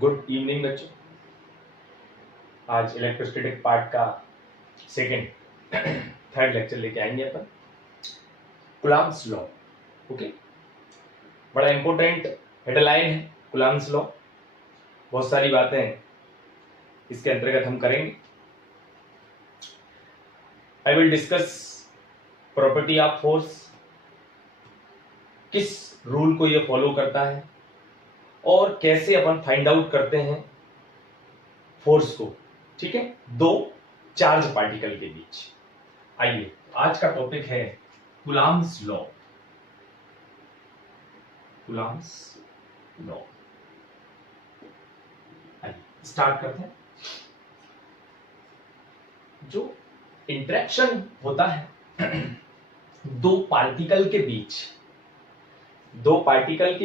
Good evening बच्चों। आज electrostatic part का थर्ड लेक्चर लेके आएंगे अपन कूलॉम्स लॉ। ओके, बड़ा इंपॉर्टेंट हेडलाइन है कूलॉम्स लॉ। बहुत सारी बातें इसके अंतर्गत हम करेंगे। I will discuss property of force, किस रूल को ये फॉलो करता है और कैसे अपन फाइंड आउट करते हैं फोर्स को। ठीक है, दो चार्ज पार्टिकल के बीच। आइए, आज का टॉपिक है Coulomb's law. Coulomb's law start करते हैं। जो इंटरेक्शन होता है दो पार्टिकल के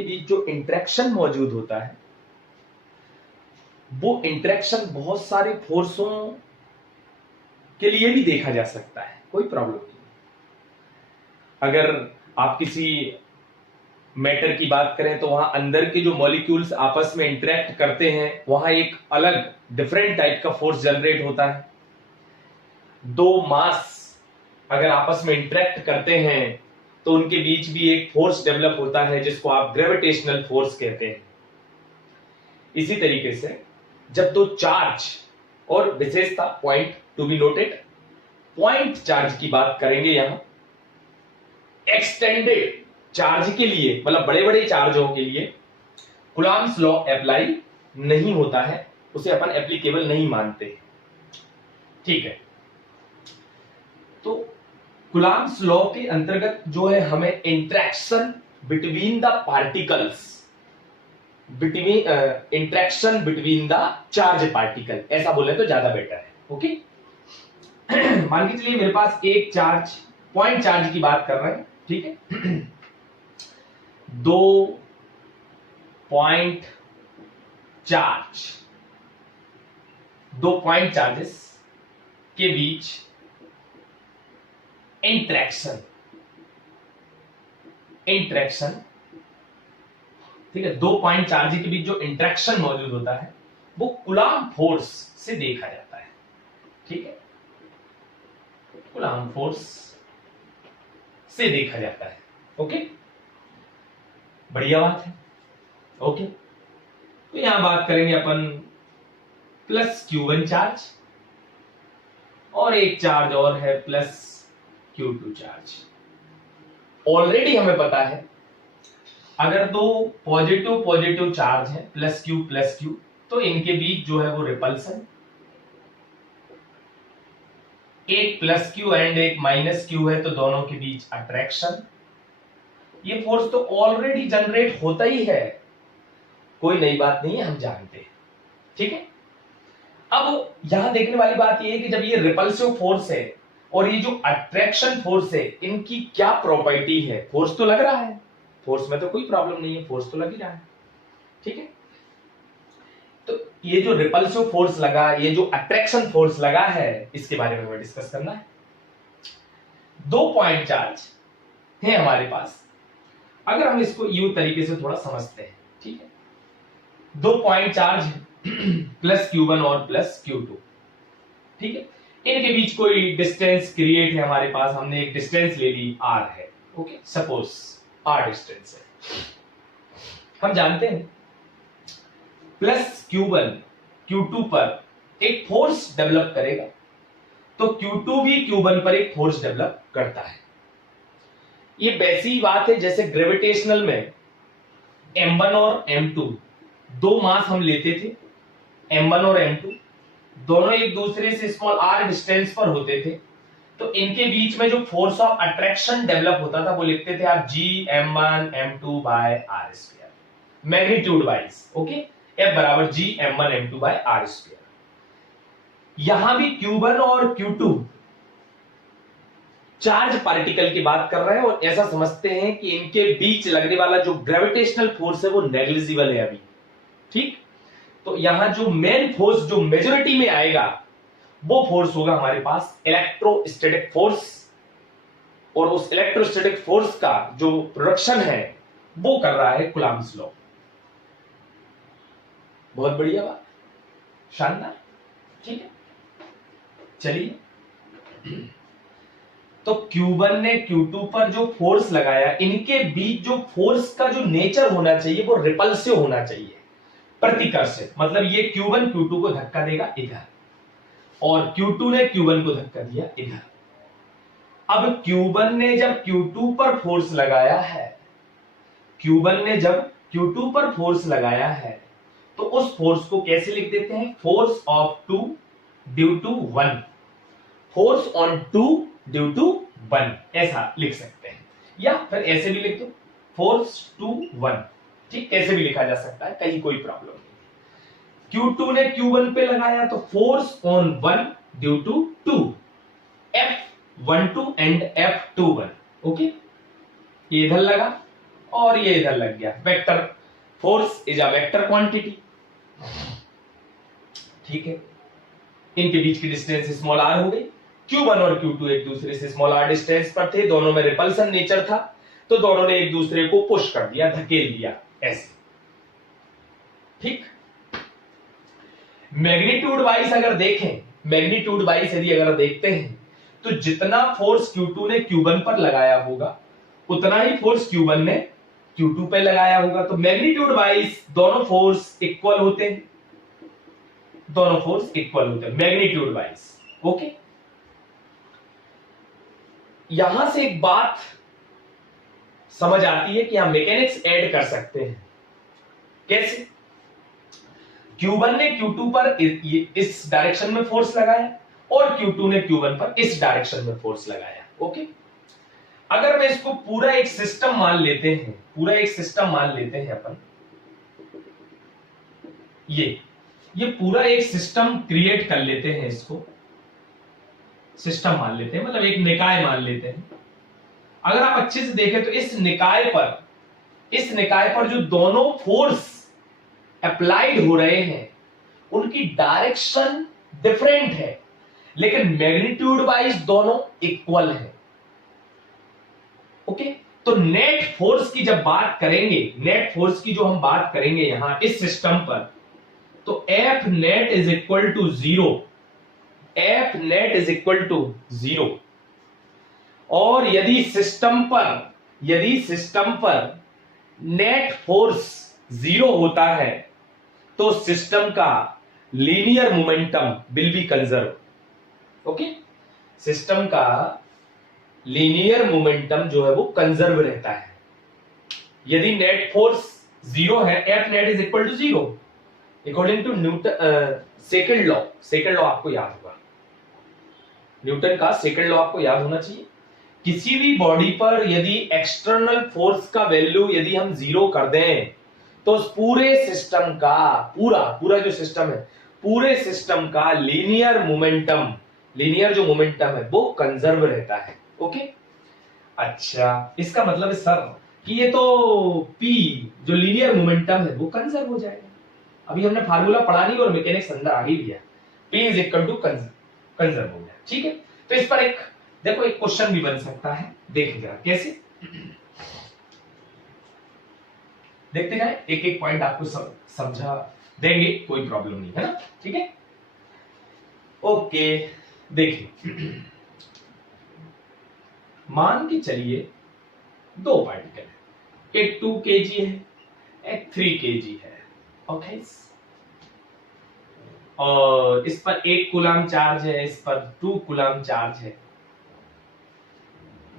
बीच जो इंटरेक्शन मौजूद होता है, वो इंटरेक्शन बहुत सारे फोर्सों के लिए भी देखा जा सकता है, कोई प्रॉब्लम नहीं। अगर आप किसी मैटर की बात करें तो वहां अंदर के जो मॉलिक्यूल्स आपस में इंटरेक्ट करते हैं, वहां एक अलग डिफरेंट टाइप का फोर्स जनरेट होता है। दो मास अगर आपस में इंटरेक्ट करते हैं तो उनके बीच भी एक फोर्स डेवलप होता है जिसको आप ग्रेविटेशनल फोर्स कहते हैं। इसी तरीके से जब दो चार्ज, और विशेषता point to be noted, point charge की बात करेंगे यहां, एक्सटेंडेड चार्ज के लिए, मतलब बड़े बड़े चार्जों के लिए कूलॉम्स लॉ अप्लाई नहीं होता है, उसे अपन एप्लीकेबल नहीं मानते। ठीक है, तो कूलॉम्स लॉ के अंतर्गत जो है हमें interaction between the particles, interaction between the charge particle, ऐसा बोले तो ज्यादा बेटर है। ओके, मान के चलिए मेरे पास एक चार्ज, पॉइंट चार्ज की बात कर रहे हैं। ठीक है, दो पॉइंट चार्जेस के बीच इंटरेक्शन, ठीक है, दो पॉइंट चार्ज के बीच जो इंटरेक्शन मौजूद होता है वो कूलॉम फोर्स से देखा जाता है। ठीक है, कूलॉम फोर्स से देखा जाता है। ओके, बढ़िया बात है। ओके, तो यहां बात करेंगे अपन प्लस Q1 चार्ज, और एक चार्ज और है प्लस Q2 चार्ज। ऑलरेडी हमें पता है अगर दो पॉजिटिव चार्ज है प्लस Q, तो इनके बीच जो है वो रिपल्सन, एक प्लस Q एंड एक माइनस Q है तो दोनों के बीच अट्रैक्शन। ये फोर्स तो ऑलरेडी जनरेट होता ही है, कोई नई बात नहीं है, हम जानते हैं। ठीक है, अब यहां देखने वाली बात यह है कि जब ये रिपल्सिव फोर्स है और ये जो अट्रैक्शन फोर्स है, इनकी क्या प्रॉपर्टी है। फोर्स तो लग रहा है, फोर्स में तो कोई प्रॉब्लम नहीं है, फोर्स तो लग ही रहा है। ठीक है, तो ये जो रिपल्सिव फोर्स लगा, ये जो अट्रैक्शन फोर्स लगा है, इसके बारे में हमें डिस्कस करना है। दो पॉइंट चार्ज है हमारे पास, अगर हम इसको यूं तरीके से थोड़ा समझते हैं। ठीक है, दो पॉइंट चार्ज प्लस Q1 और प्लस Q2। ठीक है, इनके बीच कोई डिस्टेंस क्रिएट है हमारे पास, हमने एक डिस्टेंस ले ली R है। ओके, सपोज R डिस्टेंस है। हम जानते हैं प्लस Q1 Q2 पर एक फोर्स डेवलप करेगा, तो Q2 भी Q1 पर एक फोर्स डेवलप करता है। ये वैसी बात है जैसे ग्रेविटेशनल में M1 और M2 दो मास हम लेते थे, M1 और M2 दोनों एक दूसरे से स्मॉल r डिस्टेंस पर होते थे, तो इनके बीच में जो फोर्स ऑफ अट्रैक्शन डेवलप होता था वो लिखते थे आप Gm1 M2 by r square, magnitude wise. Okay, F बराबर Gm1 M2 by r square. यहां भी Q1 और Q2 चार्ज पार्टिकल की बात कर रहे हैं और ऐसा समझते हैं कि इनके बीच लगने वाला जो ग्रेविटेशनल फोर्स है वो नेग्लिजिबल है अभी। ठीक, तो यहां जो मेन फोर्स जो मेजॉरिटी में आएगा वो फोर्स होगा हमारे पास इलेक्ट्रोस्टैटिक फोर्स, और उस इलेक्ट्रोस्टैटिक फोर्स का जो प्रोडक्शन है वो कर रहा है कूलॉम्स लॉ। बहुत बढ़िया बात, शानदार, ठीक है। चलिए, तो Q1 ने Q2 पर जो फोर्स लगाया, इनके बीच जो फोर्स का जो नेचर होना चाहिए वो रिपल्सिव होना चाहिए, प्रतिकर्षित। मतलब ये Q1 Q2 को धक्का देगा इधर, और Q2 ने Q1 को धक्का दिया इधर। अब Q1 ने जब Q2 पर फोर्स लगाया है, Q1 ने जब Q2 पर फोर्स लगाया है, तो उस फोर्स को कैसे लिख देते हैं? Force of 2 due to 1, force on 2 due to 1, ऐसा लिख सकते हैं। या फिर ऐसे भी लिख दो, फोर्स टू 1, ठीक, कैसे भी लिखा जा सकता है, कहीं कोई प्रॉब्लम नहीं। Q2 ने Q1 पे लगाया तो force on 1 due to 2, F12 and F21, okay. ये इधर लगा और ये इधर लग गया, vector force is a vector quantity, ठीक है। इनके बीच की डिस्टेंस स्मॉल r हो गई। Q1 और Q2 एक दूसरे से स्मॉल r डिस्टेंस पर थे, दोनों में रिपल्सन नेचर था, तो दोनों ने एक दूसरे को पुश कर दिया, धकेल दिया, ऐसे, ठीक। मैग्नीट्यूड वाइज अगर देखें, मैग्नीट्यूड वाइज यदि अगर देखते हैं, तो जितना फोर्स Q2 ने Q1 पर लगाया होगा, उतना ही फोर्स Q1 ने Q2 पे लगाया होगा। तो मैग्नीट्यूड वाइज दोनों फोर्स इक्वल होते हैं, दोनों फोर्स इक्वल होते हैं मैग्नीट्यूड वाइज, ओके। यहां से एक बात समझ आती है कि हम मैकेनिक्स ऐड कर सकते हैं। कैसे? Q1 ने Q2 पर इस डायरेक्शन में फोर्स लगाया और Q2 ने Q1 पर इस डायरेक्शन में फोर्स लगाया, ओके। अगर मैं इसको पूरा एक सिस्टम मान लेते हैं, पूरा एक सिस्टम मान लेते हैं अपन, ये पूरा एक सिस्टम क्रिएट कर लेते हैं, इसको सिस्टम मान लेते हैं, मतलब एक निकाय मान लेते हैं। अगर आप अच्छे से देखें तो इस निकाय पर जो दोनों फोर्स अप्लाइड हो रहे हैं, उनकी डायरेक्शन डिफरेंट है, लेकिन मैग्नीट्यूड वाइज दोनों इक्वल है, ओके। तो नेट फोर्स की जब बात करेंगे, नेट फोर्स की जो हम बात करेंगे यहां इस सिस्टम पर, तो F net is equal to 0, F net is equal to 0। और यदि सिस्टम पर नेट फोर्स 0 होता है, तो सिस्टम का linear momentum will be conserve, okay. System का लीनियर मोमेंटम जो है वो कंजर्व रहता है। यदि नेट फोर्स 0 है, F net is equal to 0, according to Newton second law आपको याद होगा, न्यूटन का सेकंड लॉ आपको याद होना चाहिए। किसी भी बॉडी पर यदि एक्सटर्नल फोर्स का वैल्यू यदि हम 0 कर दें, तो उस पूरे सिस्टम का पूरा जो सिस्टम है, पूरे सिस्टम का लीनियर जो मोमेंटम है वो कंजर्व रहता है, ओके। अच्छा, इसका मतलब है सर कि ये तो P जो लीनियर मोमेंटम है वो कंजर्व हो जाएगा। अभी हमने फार्मूला पढ़ा नहीं और मैकेनिक्स अंदर आ ही गया, P is equal to conserve हो गया, ठीक है। तो इस पर एक क्वेश्चन भी बन सकता है, देखें जरा कैसे, देखते जाए, एक एक पॉइंट आपको समझा देंगे, कोई प्रॉब्लम नहीं है ना, ठीक है। ओके, देखिए, मान के चलिए दो पार्टिकल है, एक 2 kg है, एक 3 kg है, ओके। और इस पर 1 कूलम चार्ज है, इस पर 2 कूलम चार्ज है।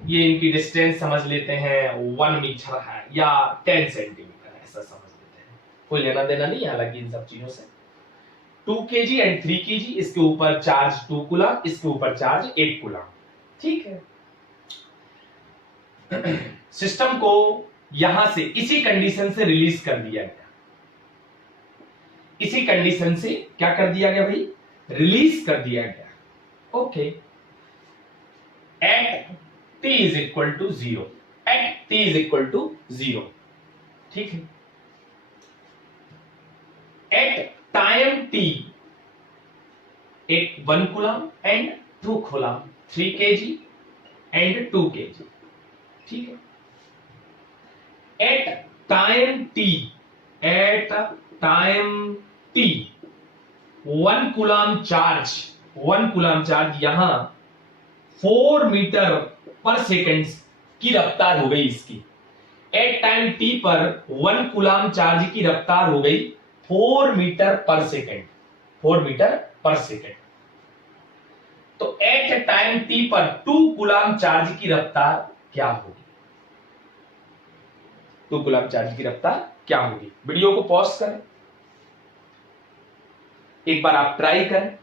ये इनकी डिस्टेंस समझ लेते हैं 1 मीटर है या 10 सेंटीमीटर है, ऐसा समझ लेते हैं, कोई लेना देना नहीं हालांकि इन सब चीजों से। 2 kg एंड 3 kg, इसके ऊपर चार्ज 2 कूलम, इसके ऊपर चार्ज 1 कूलम, ठीक है। सिस्टम को यहां से इसी कंडीशन से रिलीज कर दिया गया, इसी कंडीशन से क्या कर दिया गया भाई, रिलीज कर दिया गया, okay. At t is equal to 0, at t is equal to 0, ठीक है। एट टाइम t, एक 1 coulomb and 2 coulomb, 3 kg and 2 kg, ठीक है। At time t, at time T 1 coulomb charge यहां 4 मीटर पर सेकेंड की रफ्तार हो गई इसकी। एट टाइम टी पर 1 कूलम चार्ज की रफ्तार हो गई 4 मीटर पर सेकेंड। 4 मीटर पर सेकेंड। तो एट टाइम टी पर 2 कूलम चार्ज की रफ्तार क्या होगी? 2 कूलम चार्ज की रफ्तार क्या होगी? वीडियो को पॉज करें, एक बार आप ट्राई करें।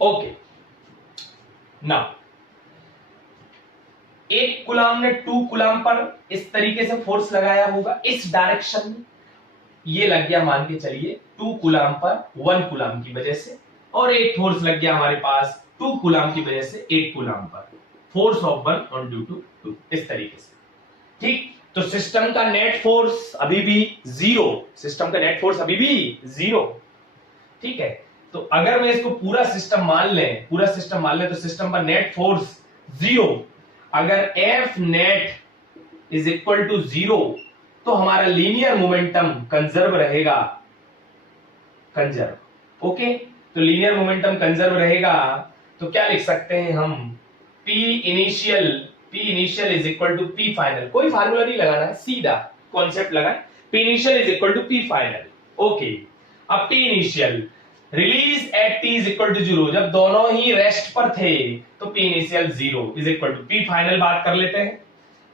ओके, ना 1 कूलम ने 2 कूलम पर इस तरीके से फोर्स लगाया होगा, इस डायरेक्शन में। ये लग गया, मान के चलिए 2 कूलम पर 1 कूलम की वजह से, और एक फोर्स लग गया हमारे पास 2 कूलम की वजह से 1 कूलम पर। Force of 1 on due to 2, इस तरीके से। ठीक, तो सिस्टम का नेट फोर्स अभी भी जीरो। सिस्टम का नेट फोर्स अभी भी जीरो। ठीक है, तो अगर मैं इसको पूरा सिस्टम मान लें तो सिस्टम का नेट फोर्स जीरो। अगर F net is equal to zero तो हमारा लीनियर मोमेंटम कंजर्व रहेगा। Conserve, okay. तो लीनियर मोमेंटम कंजर्व रहेगा तो क्या लिख सकते हैं हम? P initial is equal to P final. कोई फार्मूला नहीं लगाना है, सीधा कॉन्सेप्ट लगाए। P initial is equal to P final. Okay, अब P initial release at T is equal to 0, जब दोनों ही रेस्ट पर थे तो P initial 0 is equal to P final. बात कर लेते हैं।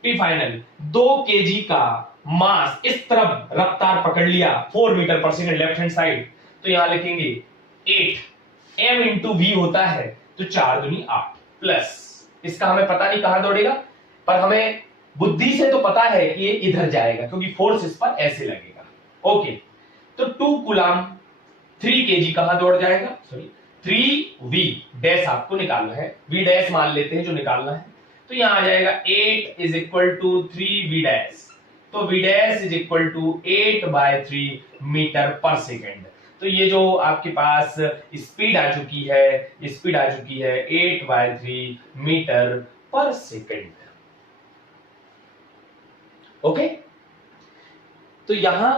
P फाइनल 2 kg का मास इस तरफ रफ्तार पकड़ लिया 4 मीटर पर सेकंड लेफ्ट हैंड साइड, तो यहां लिखेंगे 8 m इंटू v होता है, तो 4 दूनी 8 प्लस, इसका हमें पता नहीं कहां दौड़ेगा, पर हमें बुद्धि से तो पता है कि ये इधर जाएगा क्योंकि फोर्स इस पर ऐसे लगेगा। ओके, तो 2 कूलम 3 kg कहां दौड़ जाएगा? सॉरी 3v डैश आपको निकालना है, v डैश मान लेते हैं जो निकालना है। तो यहां आ जाएगा 8 is equal to 3v dash, तो v dash is equal to 8/3 metre पर सेकेंड। तो ये जो आपके पास स्पीड आ चुकी है 8/3 मीटर पर सेकेंड। ओके, तो यहां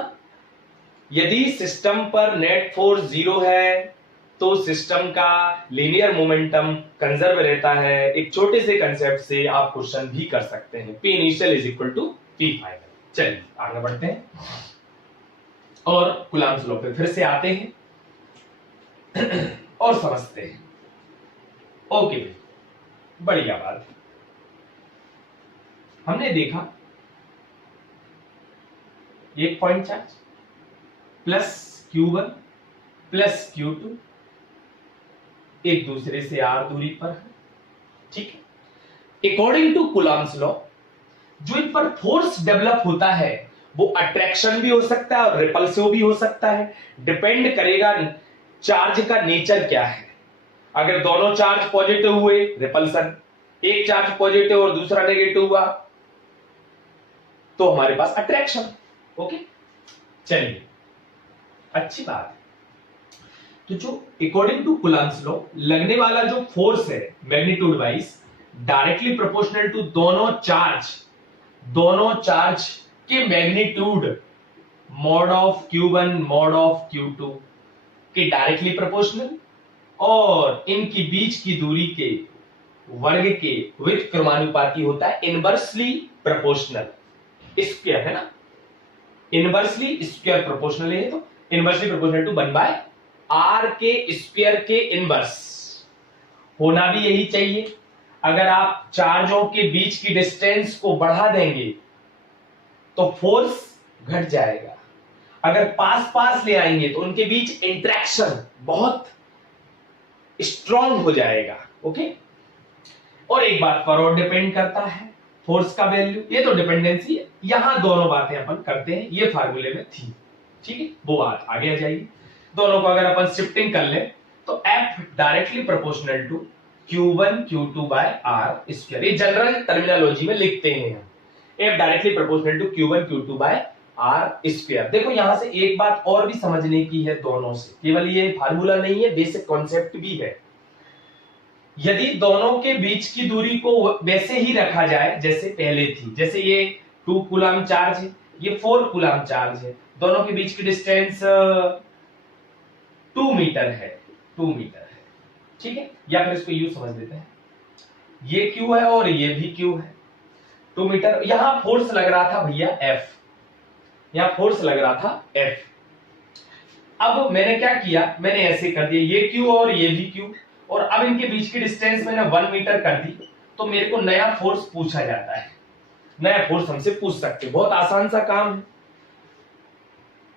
यदि सिस्टम पर नेट फोर्स जीरो है तो सिस्टम का लीनियर मोमेंटम कंजर्व रहता है। एक छोटे से कंसेप्ट से आप क्वेश्चन भी कर सकते हैं। P initial is equal to P final. चलिए आगे बढ़ते हैं और कूलम्ब्स लॉ पे फिर से आते हैं और समझते हैं। ओके, बढ़िया बात। हमने देखा एक point charge plus Q1 plus Q2 एक दूसरे से r दूरी पर है। ठीक है, अकॉर्डिंग टू कूलम्ब्स लॉ जो इन पर फोर्स डेवलप होता है वो अट्रैक्शन भी हो सकता है और रिपल्सिव भी हो सकता है। डिपेंड करेगा चार्ज का नेचर क्या है। अगर दोनों चार्ज पॉजिटिव हुए रिपल्सन, एक चार्ज पॉजिटिव और दूसरा नेगेटिव हुआ तो हमारे पास अट्रैक्शन। ओके, चलिए अच्छी बात है। तो जो अकॉर्डिंग टू कूलम्ब्स लॉ लगने वाला जो फोर्स है magnitude wise directly proportional to दोनों चार्ज के magnitude mod of Q1 mod of Q2 के डायरेक्टली प्रोपोर्शनल, और इनकी बीच की दूरी के वर्ग के विथ क्रमानुपाती होता है इनवर्सली प्रोपोर्शनल। स्क्वायर है ना, इनवर्सली स्क्वायर प्रोपोर्शनल है, तो इनवर्सली प्रोपोर्शनल टू 1/r के स्क्वायर के इनवर्स होना भी यही चाहिए। अगर आप चार्जों के बीच की डिस्टेंस को बढ़ा देंगे तो फोर्स घट जाएगा, अगर पास पास ले आएंगे तो उनके बीच इंटरेक्शन बहुत स्ट्रॉन्ग हो जाएगा। ओके, और एक बात पर और डिपेंड करता है फोर्स का वैल्यू, ये तो डिपेंडेंसी है। यहां दोनों बातें अपन करते हैं, ये फार्मूले में थी। ठीक है, वो बात आगे आ जाएगी। दोनों को अगर अपन शिफ्टिंग कर ले तो F directly proportional to Q1 Q2 by R square, ये जनरल टर्मिनोलॉजी में लिखते हैं हम। F directly proportional to Q1 Q2 by R square. देखो यहां से एक बात और भी समझने की है दोनों से, केवल ये फार्मूला नहीं है, बेसिक कॉन्सेप्ट भी है। यदि दोनों के बीच की दूरी को वैसे ही रखा जाए जैसे पहले थी, जैसे ये 2 कूलम चार्ज है, ये 4 कूलम चार्ज है, दोनों के बीच की डिस्टेंस 2 मीटर है, 2 मीटर है, ठीक है। या फिर इसको यूं समझ लेते हैं, ये क्यू है और ये भी क्यू है, 2 मीटर। यहां फोर्स लग रहा था भैया एफ, यहां फोर्स लग रहा था एफ। अब मैंने क्या किया, मैंने ऐसे कर दिया, ये क्यू और ये भी क्यू, और अब इनके बीच की डिस्टेंस मैंने 1 मीटर कर दी। तो मेरे को नया फोर्स पूछा जाता है, नया फोर्स हमसे पूछ सकते, बहुत आसान सा काम है।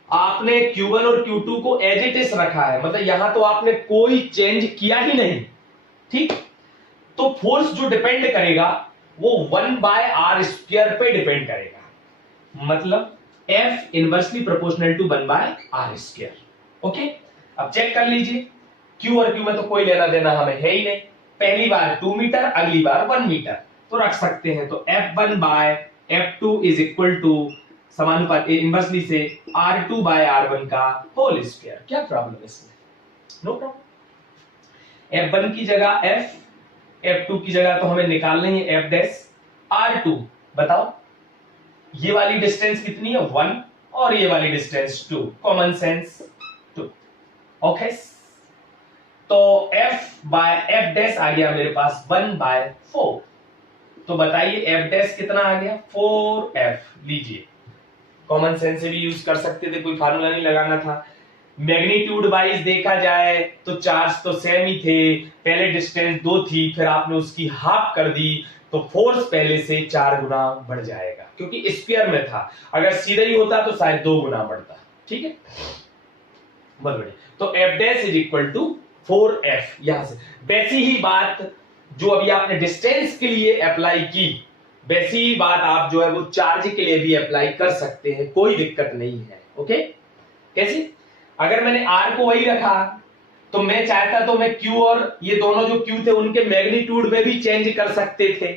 आपने Q1 और Q2 को एज इट इज रखा है, मतलब यहां तो आपने कोई चेंज किया ही नहीं, ठीक। तो फोर्स जो डिपेंड करेगा वो 1/r² पे डिपेंड करेगा, मतलब F inversely proportional to 1/r²। Okay, अब चेक कर लीजिए, Q और Q में तो कोई लेना देना हमें है ही नहीं, पहली बार 2 मीटर, अगली बार 1 मीटर, तो रख सकते हैं। तो F1/F2 इज इक्वल टू समानुपाती इनवर्सली से R2/R1 का होल स्क्वायर। क्या प्रॉब्लम है इसमें? No problem. F1 की जगह F, F2 की जगह तो हमें निकालनी है F डैश, R2 बताओ, ये वाली डिस्टेंस कितनी है 1 और ये वाली डिस्टेंस 2, कॉमन सेंस 2। ओके, तो F/F डैश आ गया मेरे पास 1/4। तो बताइए F डैश कितना आ गया 4F। लीजिए, कॉमन सेंस से भी यूज कर सकते थे, कोई फार्मूला नहीं लगाना था। मैग्नीट्यूड वाइज देखा जाए तो चार्ज तो सेम ही थे, पहले डिस्टेंस 2 थी, फिर आपने उसकी हाफ कर दी, तो फोर्स पहले से 4 गुना बढ़ जाएगा, क्योंकि स्क्वायर में था। अगर सीधा ही होता तो शायद 2 गुना बढ़ता, ठीक है, बहुत बढ़िया। तो F dash is equal to 4F। यहां से वैसी ही बात जो अभी आपने डिस्टेंस के लिए अप्लाई की, वैसी ही बात आप जो है वो चार्ज के लिए भी अप्लाई कर सकते हैं, कोई दिक्कत नहीं है। ओके, कैसे? अगर मैंने R को वही रखा तो मैं चाहता तो मैं Q और ये दोनों जो Q थे उनके मैग्नीट्यूड में भी चेंज कर सकते थे।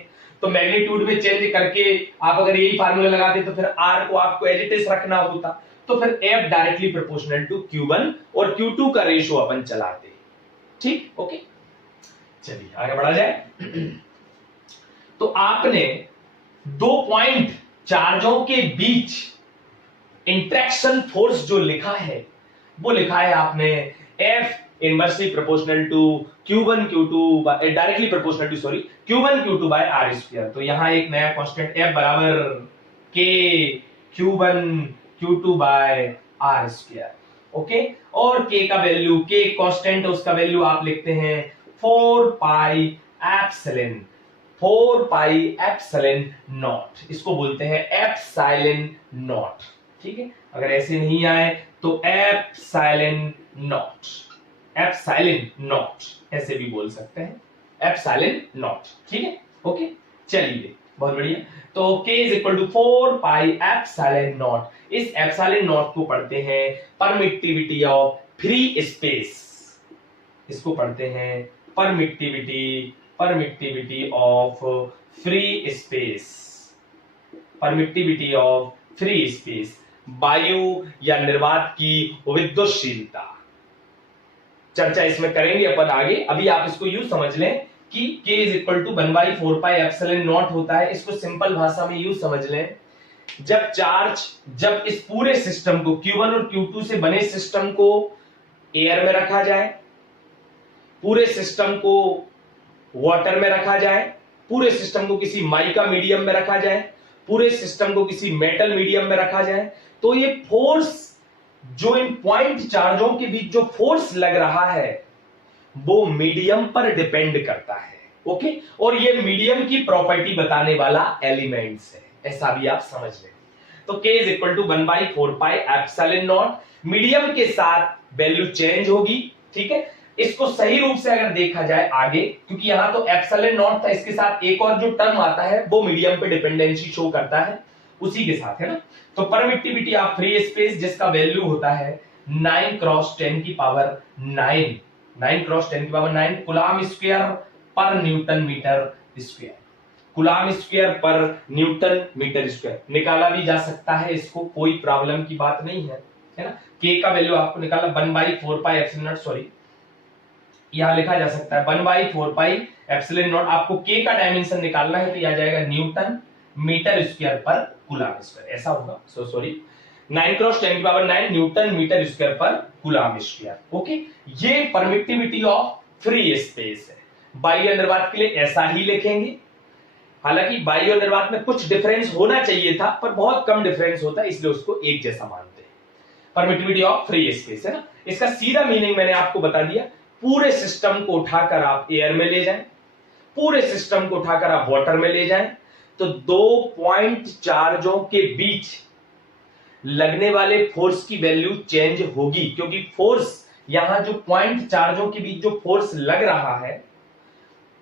तो मैग्नीट्यूड में चेंज करके आप अगर यही फार्मूला लगाते तो फिर R को आपको एज इट इज रखना होता, तो फिर F directly proportional to Q1 और Q2 का रेशियो अपन चलाते, ठीक। ओके, चलिए आगे बढ़ा जाए। तो आपने 2 पॉइंट चार्जों के बीच इंट्रैक्शन फोर्स जो लिखा है वो लिखा है आपने F inversely proportional to Q1 Q2 directly proportional to Q1 Q2 by R²। तो यहां एक नया कांस्टेंट F बराबर K Q1 Q2 by R²। Okay, और K का वैल्यू, K कांस्टेंट है, उसका वैल्यू आप लिखते हैं 4 पाई एप्सिलॉन नॉट, इसको बोलते हैं एप्सिलॉन नॉट, ठीक है। अगर ऐसे नहीं आए तो एप्सिलॉन नॉट ऐसे भी बोल सकते हैं, एप्सिलॉन नॉट, ठीक है। ओके, चलिए बहुत बढ़िया। तो K is equal to 4 pi epsilon naught. इस एप्सिलॉन नॉट को पढ़ते हैं परमिटिविटी ऑफ फ्री स्पेस, इसको पढ़ते हैं permittivity of free space, permittivity of free space, वायु या निर्वात की विद्युतशीलता। चर्चा इसमें करेंगे अपन आगे, अभी आप इसको यूं समझ लें कि K is equal to 1/4 pi epsilon naught होता है। इसको सिंपल भाषा में यूं समझ लें, जब इस पूरे सिस्टम को Q1 और Q2 से बने सिस्टम को एयर में रखा जाए, पूरे सिस्टम को वाटर में रखा जाए, पूरे सिस्टम को किसी माइका मीडियम में रखा जाए, पूरे सिस्टम को किसी मेटल मीडियम में रखा जाए, तो ये फोर्स जो इन पॉइंट चार्जों के बीच जो फोर्स लग रहा है वो मीडियम पर डिपेंड करता है। ओके, और ये मीडियम की प्रॉपर्टी बताने वाला एलिमेंट्स है, ऐसा भी आप समझ लें। तो K is equal to 1/4 pi epsilon naught, medium के साथ वैल्यू चेंज होगी, ठीक है। इसको सही रूप से अगर देखा जाए आगे, क्योंकि यहां तो एप्सिलॉन नॉट था, इसके साथ एक और जो टर्म आता है वो मीडियम पे डिपेंडेंसी शो करता है, उसी के साथ, है ना। तो परमिटिविटी ऑफ फ्री स्पेस जिसका वैल्यू होता है 9 क्रॉस 10 की पावर 9 कूलम स्क्वायर पर newton metre square, coulomb square पर न्यूटन मीटर स्क्वायर निकाला भी जा सकता है, इसको कोई प्रॉब्लम की बात नहीं है, है ना। K का वैल्यू आपको निकाला 1/4 पाई एप्सिलॉन नॉट, यहां लिखा जा सकता है 1/4πε0। आपको के का डायमेंशन निकालना है तो यह आ जाएगा न्यूटन मीटर स्क्वायर पर कूलम स्क्वायर, ऐसा होगा। सॉरी 9 × 10⁹ न्यूटन मीटर स्क्वायर पर कूलम स्क्वायर। ओके, ये परमिटिविटी ऑफ फ्री स्पेस है। बाह्य निर्वात के लिए ऐसा ही लिखेंगे। हालांकि बाह्य निर्वात में कुछ डिफरेंस होना चाहिए था, पर बहुत कम डिफरेंस होता है, इसलिए उसको एक जैसा मानते हैं। परमिटिविटी ऑफ फ्री स्पेस है ना। इसका सीधा मीनिंग मैंने आपको बता दिया। पूरे सिस्टम को उठाकर आप एयर में ले जाएं, पूरे सिस्टम को उठाकर आप वाटर में ले जाएं, तो 2 पॉइंट चार्जों के बीच लगने वाले फोर्स की वैल्यू चेंज होगी, क्योंकि फोर्स यहां जो पॉइंट चार्जों के बीच जो फोर्स लग रहा है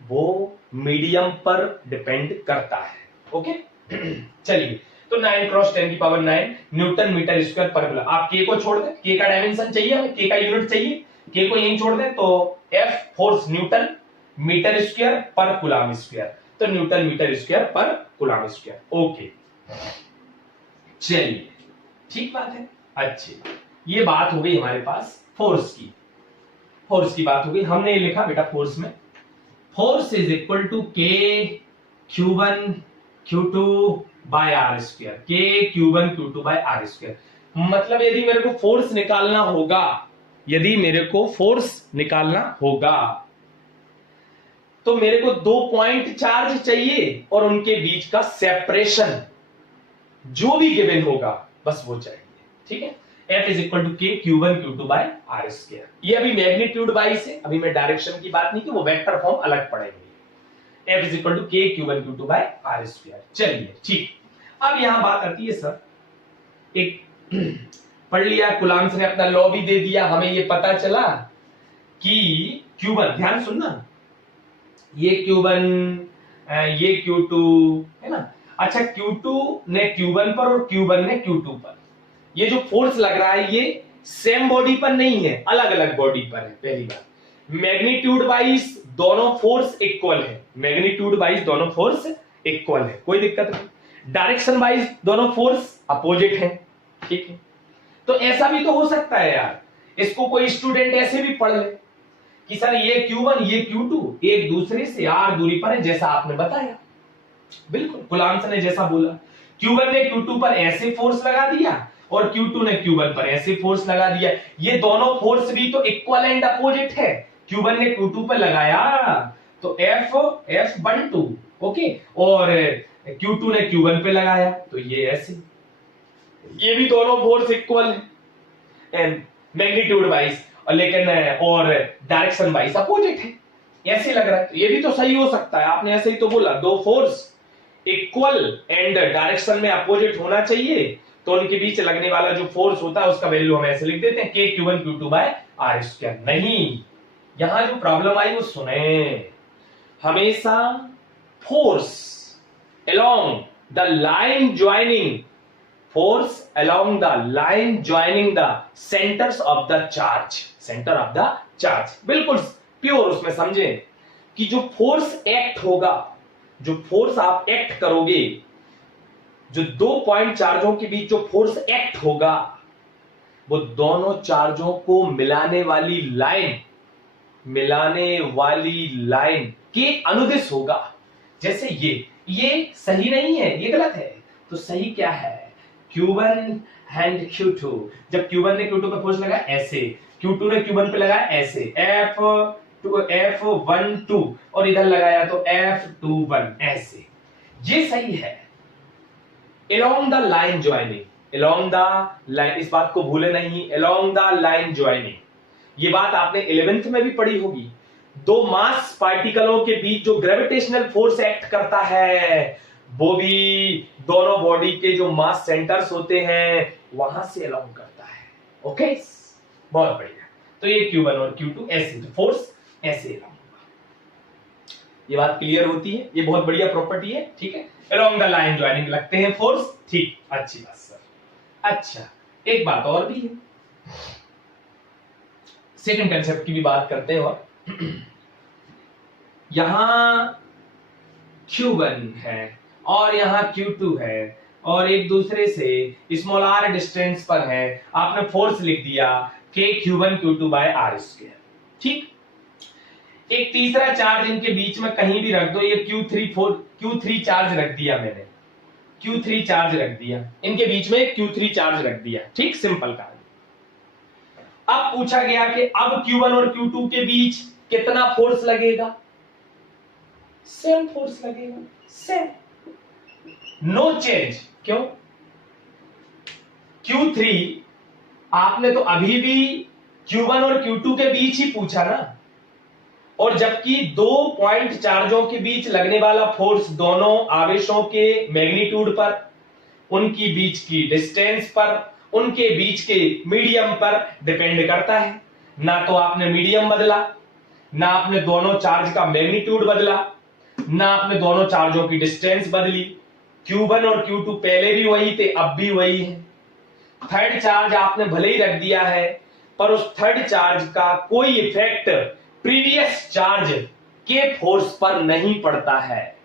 वो मीडियम पर डिपेंड करता है। ओके चलिए, तो 9 × 10⁹ न्यूटन मीटर स्क्वायर पर कूलम। आप के को छोड़ दें, के का डायमेंशन चाहिए हमें, के का यूनिट चाहिए, के को यहीं छोड़ दें तो F force newton metre square पर कूलम स्क्वायर, तो न्यूटन मीटर स्क्वायर पर कूलम स्क्वायर। ओके चलिए, ठीक बात है। अच्छी, ये बात हो गई हमारे पास फोर्स की। फोर्स की बात हो गई, हमने ये लिखा बेटा फोर्स में फोर्स इज इक्वल टू के Q1 Q2 bye R square, के Q1 Q2 bye R square. मतलब यदि मेरे को फोर्स निकालना होगा, यदि मेरे को फोर्स निकालना होगा तो मेरे को 2 पॉइंट चार्ज चाहिए और उनके बीच का सेपरेशन जो भी गिवन होगा बस वो चाहिए। ठीक है, F इज इक्वल टू के Q1 Q2 bye R square. ये अभी मैग्नीट्यूड वाइज है, अभी मैं डायरेक्शन की बात नहीं की, वो वेक्टर फॉर्म अलग पढ़ेंगे। F इज इक्वल टू के Q1 Q2 bye R square. चलिए ठीक, अब यहां बात आती है सर, एक पढ़ लिया, कुलाम्स ने अपना लॉ भी दे दिया, हमें ये पता चला कि Q1, ध्यान सुनना, ये Q1 ये Q2 है ना। अच्छा, Q2 ने Q1 पर और Q1 ने Q2 पर, ये जो फोर्स लग रहा है ये सेम बॉडी पर नहीं है, अलग अलग बॉडी पर है। पहली बात, मैग्नीट्यूड वाइज दोनों फोर्स इक्वल है, मैग्नीट्यूड वाइज दोनों फोर्स इक्वल है, कोई दिक्कत नहीं। डायरेक्शन वाइज दोनों फोर्स अपोजिट है। ठीक है, तो ऐसा भी तो हो सकता है यार, इसको कोई स्टूडेंट ऐसे भी पढ़ ले कि सर ये Q1 ये Q2 एक दूसरे से r दूरी पर है, जैसा आपने बताया, बिल्कुल कुलाम्स ने जैसा बोला। Q1 ने Q2 पर ऐसे फोर्स लगा दिया और Q2 ने Q1 पर ऐसे फोर्स लगा दिया। ये दोनों फोर्स भी तो इक्वल एंड अपोजिट है। Q1 ने Q2 पर लगाया तो F12, ओके, और Q2 ने Q1 पे लगाया तो ये ऐसे, ये भी दोनों फोर्स इक्वल है मैग्नीट्यूड वाइज, और लेकिन और डायरेक्शन वाइज अपोजिट है, ऐसे लग रहा है। तो ये भी तो सही हो सकता है, आपने ऐसे ही तो बोला, दो फोर्स इक्वल एंड डायरेक्शन में अपोजिट होना चाहिए, तो उनके बीच लगने वाला जो फोर्स होता है उसका वैल्यू हम ऐसे लिख देते हैं, के Q1 Q2 bye R square. नहीं, यहां जो प्रॉब्लम आई वो सुने, हमेशा force along the line joining force along the line joining the centers of the charge, center of the charge, बिल्कुल प्योर उसमें समझे कि जो फोर्स एक्ट होगा, जो फोर्स आप एक्ट करोगे, जो 2 पॉइंट चार्जों के बीच जो फोर्स एक्ट होगा वो दोनों चार्जों को मिलाने वाली लाइन के अनुदिश होगा। जैसे ये सही नहीं है, ये गलत है, तो सही क्या है, Q1 एंड Q2, जब Q1 ने Q2 पे फोर्स लगाया ऐसे, Q2 ने Q1 पे लगाया ऐसे, F12 और इधर लगाया तो F21 ऐसे, ये सही है। along the line joining, along the line, इस बात को भूले नहीं, along the line joining, ये बात आपने 11th में भी पढ़ी होगी। दो मास पार्टिकलों के बीच जो ग्रेविटेशनल फोर्स एक्ट करता है वो भी दोनों बॉडी के जो मास सेंटर्स होते हैं वहां से अलोंग करता है। ओके, बहुत बढ़िया। तो ये Q1 और Q2 ऐसे, तो फोर्स ऐसे अलोंग होगा। ये बात क्लियर होती है, ये बहुत बढ़िया प्रॉपर्टी है। ठीक है, अलोंग द लाइन ज्वाइनिंग लगते हैं फोर्स। ठीक, अच्छी बात सर। अच्छा, एक बात और भी है, सेकंड कंसेप्ट की भी बात करते हैं। और यहां Q1 है और यहां Q2 है और एक दूसरे से स्मॉल r डिस्टेंस पर है, आपने फोर्स लिख दिया K Q1 Q2 bye R square. ठीक, एक तीसरा चार्ज इनके बीच में कहीं भी रख दो, ये Q3 चार्ज रख दिया मैंने, Q3 चार्ज रख दिया इनके बीच में, Q3 चार्ज रख दिया, ठीक, सिंपल कहानी। अब पूछा गया कि अब Q1 और Q2 के बीच कितना फोर्स लगेगा, सेम फोर्स लगेगा, सेम, नो चेंज। क्यों? Q3 आपने तो अभी भी Q1 और Q2 के बीच ही पूछा ना, और जबकि 2 पॉइंट चार्जों के बीच लगने वाला फोर्स दोनों आवेशों के मैग्नीट्यूड पर, उनकी बीच की डिस्टेंस पर, उनके बीच के मीडियम पर डिपेंड करता है। ना तो आपने मीडियम बदला, ना आपने दोनों चार्ज का मैग्नीट्यूड बदला, ना आपने दोनों चार्जों की डिस्टेंस बदली। Q1 और Q2 पहले भी वही थे, अब भी वही है। थर्ड चार्ज आपने भले ही रख दिया है, पर उस थर्ड चार्ज का कोई इफेक्ट प्रीवियस चार्ज के फोर्स पर नहीं पड़ता है।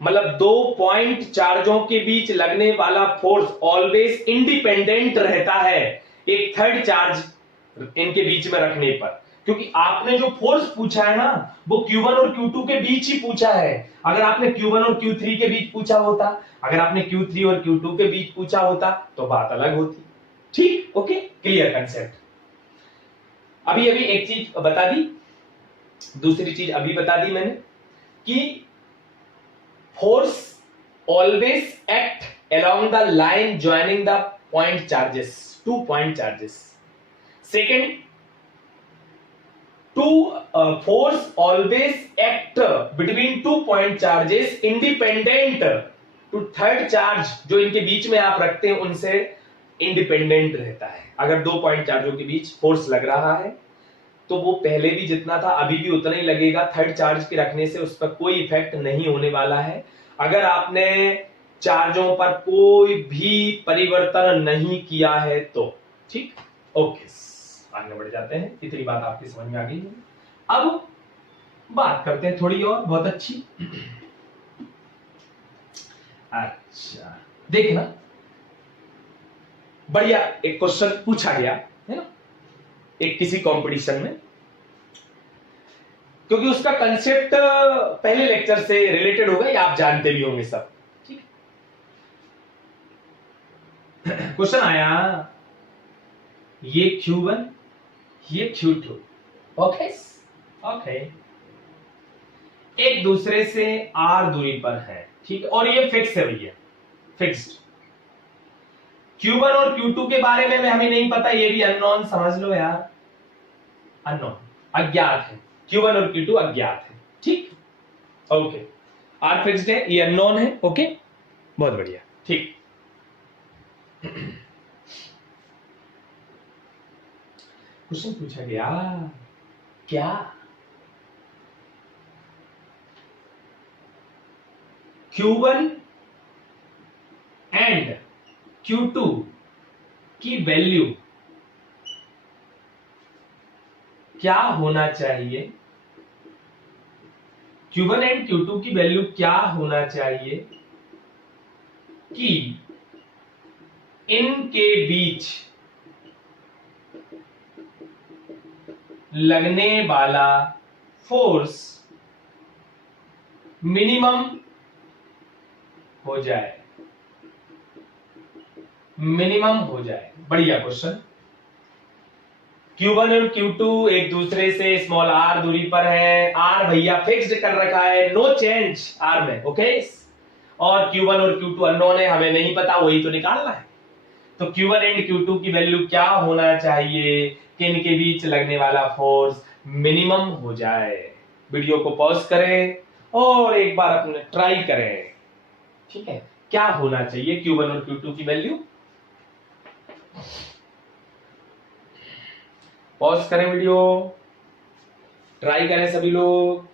मतलब 2 पॉइंट चार्जों के बीच लगने वाला फोर्स ऑलवेज इंडिपेंडेंट रहता है एक थर्ड चार्ज इनके बीच में रखने पर, क्योंकि आपने जो फोर्स पूछा है ना, वो Q1 और Q2 के बीच ही पूछा है। अगर आपने Q1 और Q3 के बीच पूछा होता, अगर आपने Q3 और Q2 के बीच पूछा होता तो बात अलग होती। ठीक, ओके, क्लियर कंसेप्ट। अभी एक चीज बता दी, दूसरी चीज अभी बता दी मैंने कि force always act along the line joining the point charges, 2 point charges. Second, force always act between 2 point charges independent to third charge जो इनके बीच में आप रखते हैं उनसे इंडिपेंडेंट रहता है। अगर 2 पॉइंट चार्जों के बीच फोर्स लग रहा है तो वो पहले भी जितना था अभी भी उतना ही लगेगा, थर्ड चार्ज के रखने से उस पर कोई इफेक्ट नहीं होने वाला है। अगर आपने चार्जों पर कोई भी परिवर्तन नहीं किया है तो, ठीक, ओके, आगे बढ़ जाते हैं। इतनी बात आपकी समझ में आ गई है। अब बात करते हैं थोड़ी और बहुत अच्छी। अच्छा, देखना, बढ़िया एक क्वेश्चन पूछा गया है ना एक किसी कंपटीशन में, क्योंकि उसका कंसेप्ट पहले लेक्चर से रिलेटेड होगा, या आप जानते भी होंगे सब, ठीक। क्वेश्चन आया, ये Q1 ये Q2, ओके ओके, एक दूसरे से R दूरी पर है, ठीक, और ये फिक्स है भैया, फिक्स्ड। Q1 और Q2 के बारे में हमें नहीं पता, ये भी अननोन समझ लो यार, अननोन, अज्ञात है। Q1 और Q2 अज्ञात है, ठीक, ओके। R फिक्स्ड है, ये अननोन है, ओके, बहुत बढ़िया, ठीक। क्वेश्चन पूछा गया, क्या Q1 एंड Q2 की वैल्यू क्या होना चाहिए, Q1 एंड Q2 की वैल्यू क्या होना चाहिए कि इनके बीच लगने वाला फोर्स मिनिमम हो जाए, मिनिमम हो जाए। बढ़िया क्वेश्चन। Q1 और Q2 एक दूसरे से स्मॉल r दूरी पर है, r भैया फिक्स्ड कर रखा है, नो चेंज r में, ओके। और Q1 और Q2 अननोन है, हमें नहीं पता, वही तो निकालना है। तो Q1 एंड Q2 की वैल्यू क्या होना चाहिए कि इनके बीच लगने वाला फोर्स मिनिमम हो जाए। वीडियो को पॉज करें और एक बार अपने ट्राई करें, ठीक है, क्या होना चाहिए Q1 और Q2 की वैल्यू। पॉज करें वीडियो, ट्राई करें सभी लोग।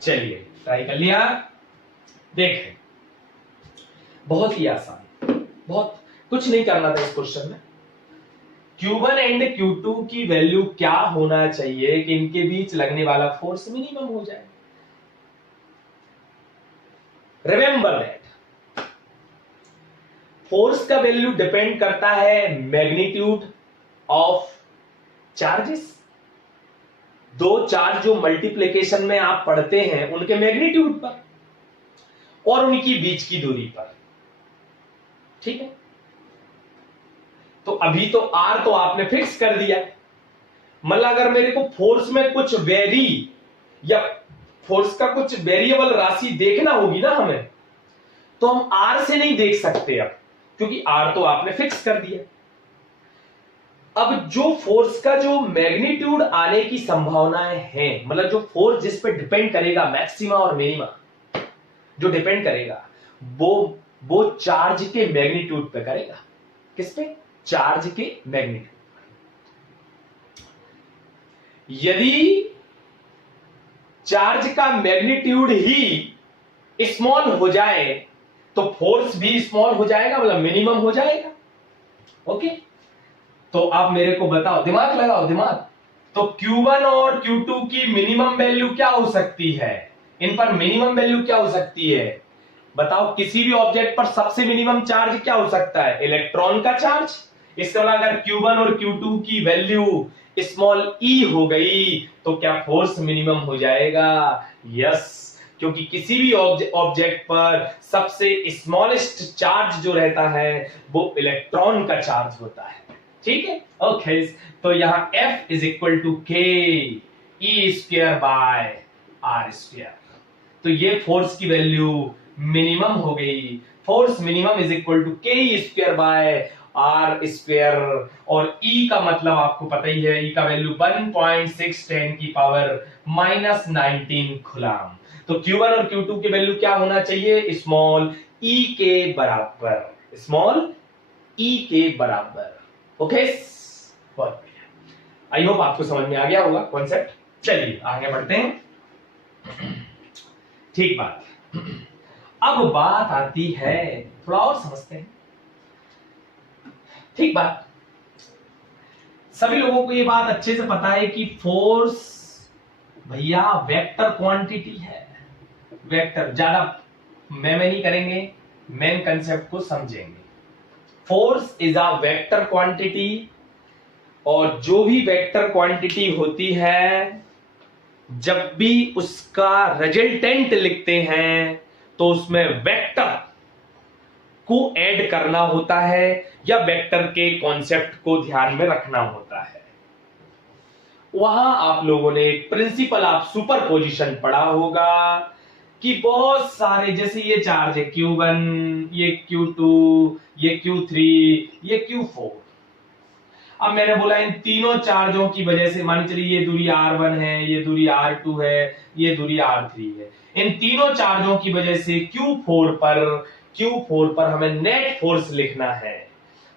चलिए, ट्राई कर लिया, देखें, बहुत ही आसान, बहुत कुछ नहीं करना था इस क्वेश्चन में। Q1 एंड Q2 की वैल्यू क्या होना चाहिए कि इनके बीच लगने वाला फोर्स मिनिमम हो जाए। रिमेंबर दैट फोर्स का वैल्यू डिपेंड करता है मैग्नीट्यूड ऑफ चार्जेस, दो चार्ज जो मल्टीप्लिकेशन में आप पढ़ते हैं उनके मैग्नीट्यूड पर और उनकी बीच की दूरी पर। ठीक है, तो अभी तो आर तो आपने फिक्स कर दिया, मतलब अगर मेरे को फोर्स में कुछ वेरी या फोर्स का कुछ वेरिएबल राशि देखना होगी ना हमें, तो हम आर से नहीं देख सकते अब, क्योंकि आर तो आपने फिक्स कर दिया। अब जो फोर्स का जो मैग्नीट्यूड आने की संभावनाएं हैं, मतलब जो फोर्स जिस पे डिपेंड करेगा, मैक्सिमा और मिनिमा जो डिपेंड करेगा, वो चार्ज के मैग्नीट्यूड पे करेगा। किस पे? चार्ज के मैग्नीट्यूड। यदि चार्ज का मैग्नीट्यूड ही स्मॉल हो जाए तो फोर्स भी स्मॉल हो जाएगा, मतलब मिनिमम हो जाएगा। ओके, तो आप मेरे को बताओ, दिमाग लगाओ दिमाग। तो Q1 और Q2 की मिनिमम वैल्यू क्या हो सकती है? इन पर मिनिमम वैल्यू क्या हो सकती है? बताओ, किसी भी ऑब्जेक्ट पर सबसे मिनिमम चार्ज क्या हो सकता है? इलेक्ट्रॉन का चार्ज। इससे अगर Q1 और Q2 की वैल्यू स्मॉल e हो गई तो क्या फोर्स मिनिमम हो जाएगा? यस, क्योंकि किसी भी ऑब्जेक्ट पर सबसे स्मॉलेस्ट चार्ज जो रहता है वो इलेक्ट्रॉन का चार्ज होता है। ठीक है, ओके। तो यहां F is equal to K E square by R square. तो ये फोर्स की वैल्यू मिनिमम हो गई। Force minimum is equal to K E square by R square, और E का मतलब आपको पता ही है, E का वैल्यू 1.610 की पावर -19 कूलम। तो Q1 और Q2 की वैल्यू क्या होना चाहिए? स्मॉल e के बराबर, स्मॉल e के बराबर। ओके, बहुत बढ़िया। आई होप आपको समझ में आ गया होगा कॉन्सेप्ट। चलिए आगे बढ़ते हैं। ठीक बात। अब बात आती है, थोड़ा और समझते हैं। ठीक बात, सभी लोगों को ये बात अच्छे से पता है कि फोर्स भैया वेक्टर क्वांटिटी है। वेक्टर, ज्यादा मैं नहीं करेंगे, मेन कंसेप्ट को समझेंगे। Force is a vector quantity, और जो भी वेक्टर क्वांटिटी होती है, जब भी उसका रिजल्टेंट लिखते हैं तो उसमें वेक्टर को ऐड करना होता है या वेक्टर के कॉन्सेप्ट को ध्यान में रखना होता है। वहां आप लोगों ने एक प्रिंसिपल आप सुपरपोजिशन पढ़ा होगा कि बहुत सारे, जैसे ये चार्ज है Q1, ये Q2, ये Q3, ये Q4। अब मैंने बोला इन तीनों चार्जों की वजह से, मान चलिए ये दूरी R1 है, ये दूरी R2 है, ये दूरी R3 है। इन तीनों चार्जों की वजह से Q4 पर हमें नेट फोर्स लिखना है।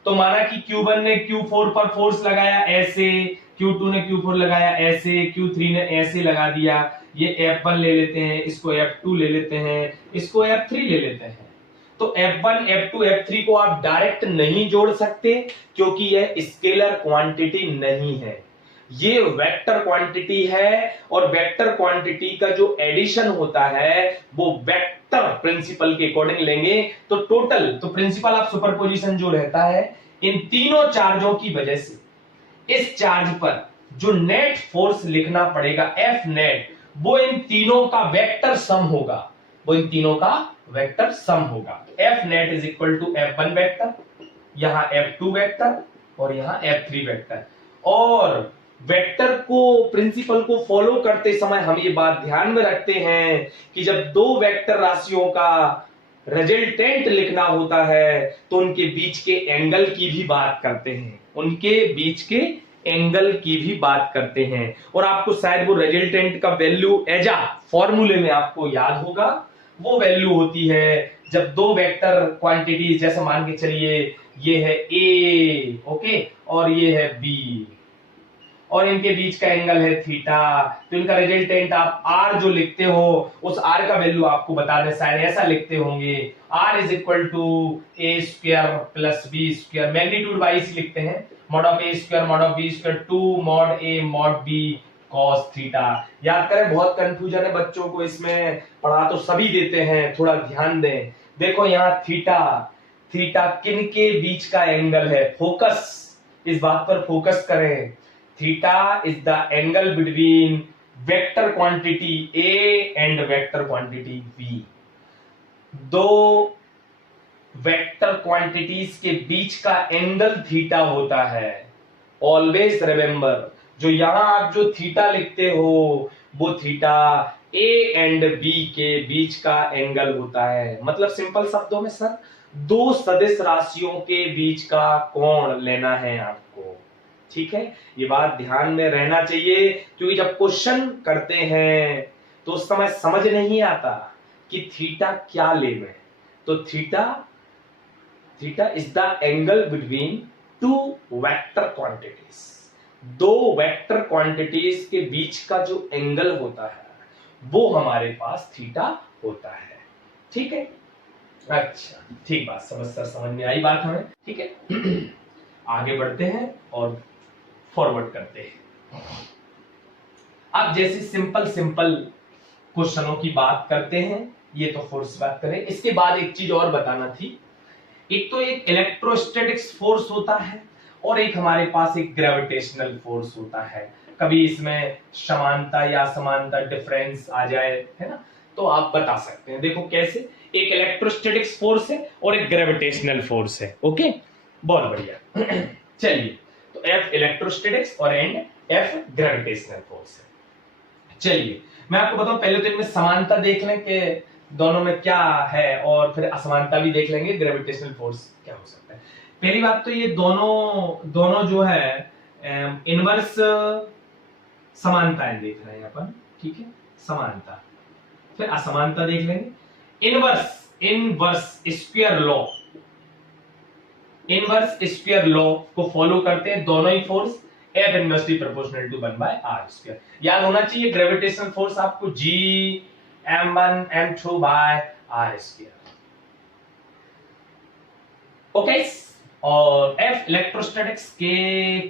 तो माना कि Q1 ने Q4 पर फोर्स लगाया ऐसे, Q2 ने Q4 लगाया ऐसे, Q3 ने ऐसे लगा दिया। ये F1 ले लेते हैं, इसको F2 ले लेते हैं, इसको F3 ले लेते हैं। तो F1, F2, F3 को आप डायरेक्ट नहीं जोड़ सकते, क्योंकि यह स्केलर क्वांटिटी नहीं है, ये वेक्टर क्वांटिटी है। और वेक्टर क्वांटिटी का जो एडिशन होता है वो वेक्टर प्रिंसिपल के अकॉर्डिंग लेंगे। तो टोटल, तो प्रिंसिपल ऑफ सुपरपोजिशन जो रहता है, इन तीनों चार्जों की वजह से इस चार्ज पर जो नेट फोर्स लिखना पड़ेगा F नेट, वो इन तीनों का वेक्टर सम होगा, वो इन तीनों का वेक्टर सम होगा। F net is equal to F1 vector, यहां F2 वेक्टर और यहां F3 वेक्टर। और वेक्टर को, प्रिंसिपल को फॉलो करते समय हम ये बात ध्यान में रखते हैं कि जब दो वेक्टर राशियों का रिजल्टेंट लिखना होता है तो उनके बीच के एंगल की भी बात करते हैं, उनके बीच के एंगल की भी बात करते हैं। और आपको शायद वो रिजल्टेंट का वैल्यू एजा फॉर्मूले में आपको याद होगा, वो वैल्यू होती है जब दो वेक्टर क्वांटिटीज, जैसे मान के चलिए ये है A, ओके, और ये है B, और इनके बीच का एंगल है थीटा, तो इनका रिजल्टेंट आप R जो लिखते हो, उस R का वैल्यू आपको बता दें, शायद ऐसा लिखते होंगे, R is equal to A square plus B square, magnitude wise लिखते हैं, mod of A square mod of B square 2 mod A mod B cos theta. याद करें, बहुत कंफ्यूजन है बच्चों को इसमें, पढ़ा तो सभी देते हैं, थोड़ा ध्यान दें। देखो यहाँ थीटा किन के बीच का एंगल है, फोकस, इस बात पर फोकस करें। Theta is the angle between vector quantity A and vector quantity B. दो वेक्टर क्वांटिटीज के बीच का एंगल थीटा होता है। ऑलवेज रिमेंबर, जो यहां आप जो थीटा लिखते हो वो थीटा ए एंड बी के बीच का एंगल होता है। मतलब सिंपल शब्दों में सर, दो सदिश राशियों के बीच का कोण लेना है आपको। ठीक है, ये बात ध्यान में रहना चाहिए, क्योंकि जब क्वेश्चन करते हैं तो उस समय समझ नहीं आता कि थीटा क्या लेवे। तो theta is the angle between two vector quantities. दो वेक्टर क्वांटिटीज के बीच का जो एंगल होता है वो हमारे पास थीटा होता है। ठीक है, अच्छा ठीक बात, समझ में आई बात हमें। ठीक है, आगे बढ़ते हैं और फॉरवर्ड करते हैं। अब जैसे सिंपल क्वेश्चनों की बात करते हैं, ये तो फोर्स बात करें। इसके बाद एक चीज और बताना थी। एक तो एक इलेक्ट्रोस्टैटिक्स फोर्स होता है और एक हमारे पास एक ग्रेविटेशनल फोर्स होता है। कभी इसमें समानता या असमानता डिफरेंस आ जाए, है ना, तो आप बता सकते हैं। देखो कैसे, एक इलेक्ट्रोस्टैटिक्स फोर्स है और एक ग्रेविटेशनल फोर्स है। ओके, बहुत बढ़िया। चलिए, तो एफ इलेक्ट्रोस्टैटिक्स और एंड एफ ग्रेविटेशनल फोर्स है। चलिए मैं आपको बताऊं, पहले तो इनमें समानता देख लें कि दोनों में क्या है, और फिर असमानता भी देख लेंगे, ग्रेविटेशनल फोर्स क्या हो सकता है। पहली बात तो ये दोनों जो है इनवर्स समानताएं देख रहे हैं अपन। ठीक है, समानता, फिर असमानता देख लेंगे। इनवर्स स्क्वायर लॉ को फॉलो करते हैं दोनों ही force. F inversely proportional to 1/r²। याद होना चाहिए ग्रेविटेशनल फोर्स आपको G m1 m2/r²। ओके, और F electrostatics K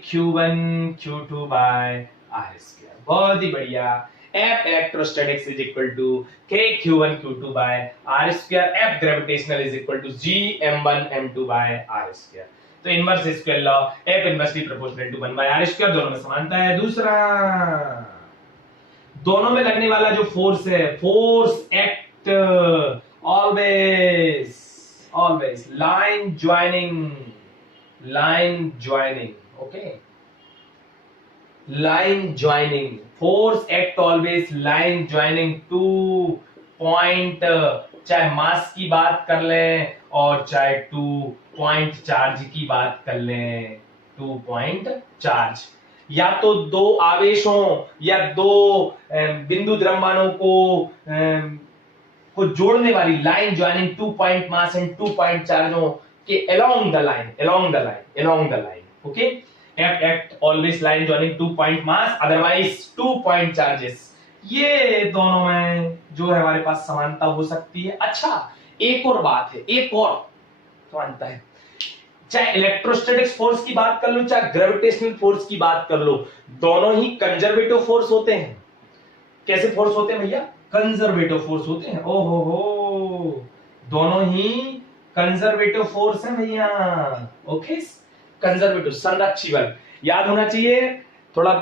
q1 q2/r²। बहुत ही बढ़िया। F electrostatics is equal to K q1 q2/r²। F gravitational is equal to G m1 m2/r²। तो inverse square law, F inversely proportional to 1/r²। दोनों में समानता है। दूसरा, दोनों में लगने वाला जो फोर्स है, force act always line joining. Okay, line joining, force act always line joining two point, चाहे मास की बात कर लें और चाहे 2 पॉइंट चार्ज की बात कर लें। 2 पॉइंट चार्ज, या तो दो आवेशों या दो बिंदु द्रव्यमानों को जोड़ने वाली line joining 2 point mass and 2 point चार्जों के along the line. Okay, act always line joining 2 point mass, otherwise 2 point charges. ये दोनों में जो है हमारे पास समानता हो सकती है। अच्छा, एक और बात है, एक और समानता है। चाहे इलेक्ट्रोस्टैटिक्स फोर्स की बात कर लो, चाहे ग्रेविटेशनल फोर्स की बात कर लो, दोनों ही कंजर्वेटिव फोर्स होते हैं। कैसे फोर्स होते हैं भैया? कंजर्वेटिव फोर्स होते हैं। ओहो हो, दोनों ही कंजर्वेटिव फोर्स है भैया। ओके, कंजर्वेटिव, संरक्षी बल, याद होना चाहिए। थोड़ा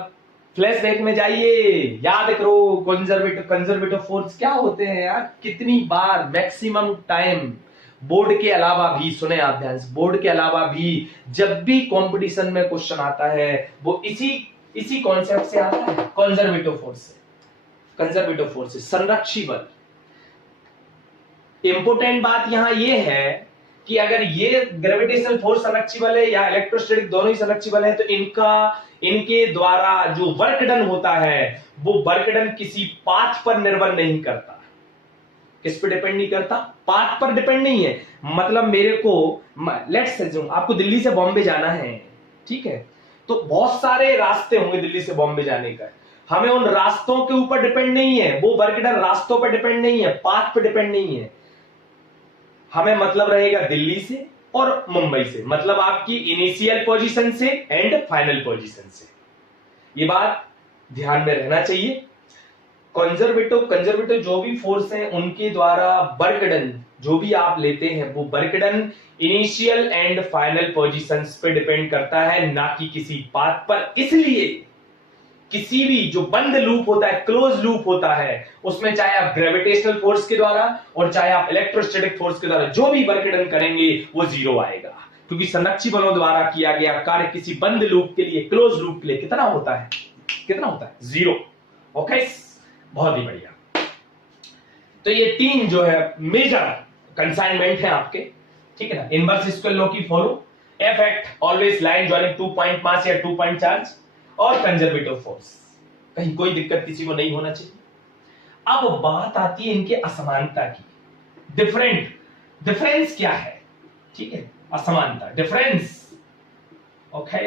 फ्लैशबैक में जाइए, याद करो कंजर्वेटिव फोर्स क्या होते हैं यार। कितनी बार, मैक्सिमम टाइम बोर्ड के अलावा भी, सुने आप ध्यान से, बोर्ड के अलावा भी जब भी कंपटीशन में क्वेश्चन आता है वो इसी कॉन्सेप्ट से आता है, कंजर्वेटिव फोर्स से। कंजर्वेटिव फोर्स से संरक्षी बल। इंपोर्टेंट बात यहां ये है कि अगर ये ग्रेविटेशनल फोर्स संरक्षी बल है या इलेक्ट्रोस्टैटिक, दोनों ही संरक्षी बल है, तो इनके द्वारा जो वर्क डन होता है वो वर्क डन किसी पाथ पर निर्भर नहीं करता। किस पे डिपेंड नहीं करता? पाथ पर डिपेंड नहीं है। मतलब मेरे को, लेट्स अज्यूम आपको दिल्ली से बॉम्बे जाना है, ठीक है, तो बहुत सारे रास्ते होंगे दिल्ली से बॉम्बे जाने का। हमें उन रास्तों के ऊपर डिपेंड नहीं है, वो वर्क डन रास्तों पर डिपेंड नहीं है, पाथ पर डिपेंड नहीं है। हमें मतलब रहेगा दिल्ली से और मुंबई से, मतलब आपकी इनिशियल पोजीशन से एंड फाइनल पोजीशन से। ये बात ध्यान में रहना चाहिए। कंजर्वेटिव जो भी फोर्स हैं उनके द्वारा वर्क डन जो भी आप लेते हैं वो work done initial and final positions पे डिपेंड करता है, ना कि किसी पाथ पर। इसलिए किसी भी जो बंद लूप होता है, क्लोज लूप होता है, उसमें चाहे आप ग्रेविटेशनल फोर्स के द्वारा और चाहे आप इलेक्ट्रोस्टैटिक फोर्स के द्वारा जो भी वर्क डन करेंगे वो जीरो आएगा, क्योंकि संरक्षी बलों द्वारा किया गया कार्य किसी बंद लूप के लिए, क्लोज लूप के लिए कितना होता है, कितना होता है, जीरो। ओके, बहुत ही बढ़िया। तो ये तीन जो है मेजर कंसाइनमेंट है आपके, ठीक है ना। इनवर्स स्क्वायर लॉ की follow, F act always line joining 2 point मास या 2 पॉइंट चार्ज, और कंजर्वेटिव फोर्स, कहीं कोई दिक्कत किसी को नहीं होना चाहिए। अब बात आती है इनके असमानता की, डिफरेंस क्या है, ठीक है, असमानता, डिफरेंस। ओके,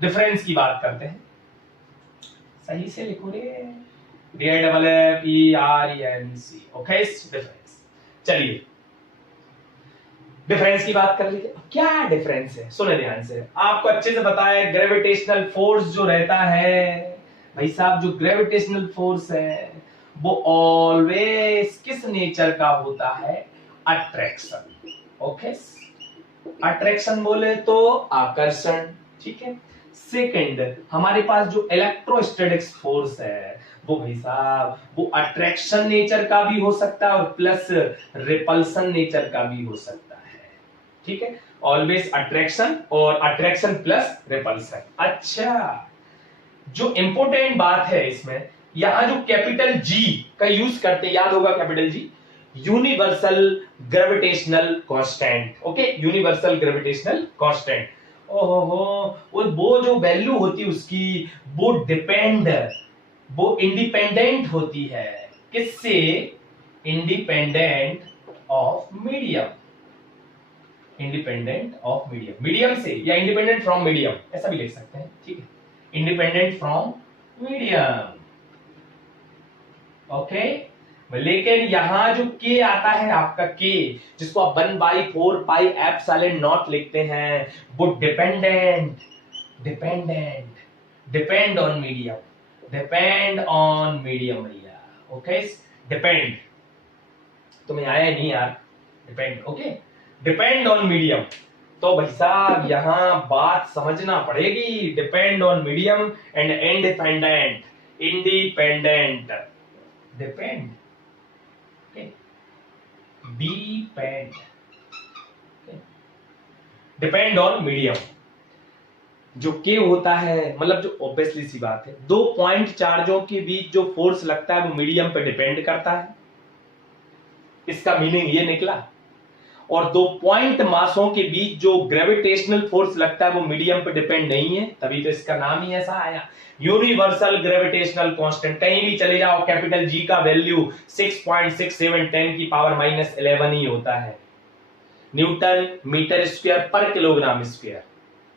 डिफरेंस की बात करते हैं, सही से लिखो रे, DIFFERENC। Okay, difference. चलिए डिफरेंस की बात कर लीजिए। क्या डिफरेंस है, सुने ध्यान से, आपको अच्छे से पता है ग्रेविटेशनल फोर्स जो रहता है भाई साहब, जो ग्रेविटेशनल फोर्स है वो ऑलवेज किस नेचर का होता है, अट्रैक्शन। ओके, अट्रैक्शन बोले तो आकर्षण, ठीक है। सेकंड, हमारे पास जो इलेक्ट्रोस्टैटिक्स फोर्स है वो भाई साहब वो अट्रैक्शन नेचर का भी हो सकता है और प्लस रिपल्सन नेचर का भी हो सकता है, ठीक है। ऑलवेज अट्रैक्शन और अट्रैक्शन प्लस रिपल्सन। अच्छा, जो इंपॉर्टेंट बात है इसमें, यहां जो कैपिटल जी का यूज करते, याद होगा capital G, universal gravitational constant. Okay, universal gravitational constant. ओहो, वो जो वैल्यू होती है उसकी, वो इंडिपेंडेंट होती है, किससे, independent of medium, independent of medium, medium से, या इंडिपेंडेंट फ्रॉम मीडियम, ऐसा भी लिख सकते हैं, ठीक है, इंडिपेंडेंट फ्रॉम मीडियम। ओके, लेकिन यहां जो के आता है आपका, के जिसको आप 1/4 पाई एप्सिलॉन नॉट लिखते हैं, वो डिपेंड ऑन मीडियम, भैया। ओके, डिपेंड, तुम्हें आया नहीं यार, depend. Okay, depend on medium. तो भाई साहब यहां बात समझना पड़ेगी, depend on medium and independent, depend, depend on medium. जो के होता है, मतलब जो ऑब्वियसली सी बात है, दो पॉइंट चार्जों के बीच जो फोर्स लगता है वो मीडियम पे डिपेंड करता है, इसका मीनिंग ये निकला। और दो पॉइंट मासों के बीच जो ग्रेविटेशनल फोर्स लगता है वो मीडियम पे डिपेंड नहीं है, तभी तो इसका नाम ही ऐसा आया, यूनिवर्सल ग्रेविटेशनल कांस्टेंट। कहीं भी चले जाओ, कैपिटल जी का वैल्यू 6.67 10 की पावर -11 ही होता है, न्यूटन मीटर स्क्वायर पर किलोग्राम स्क्वायर।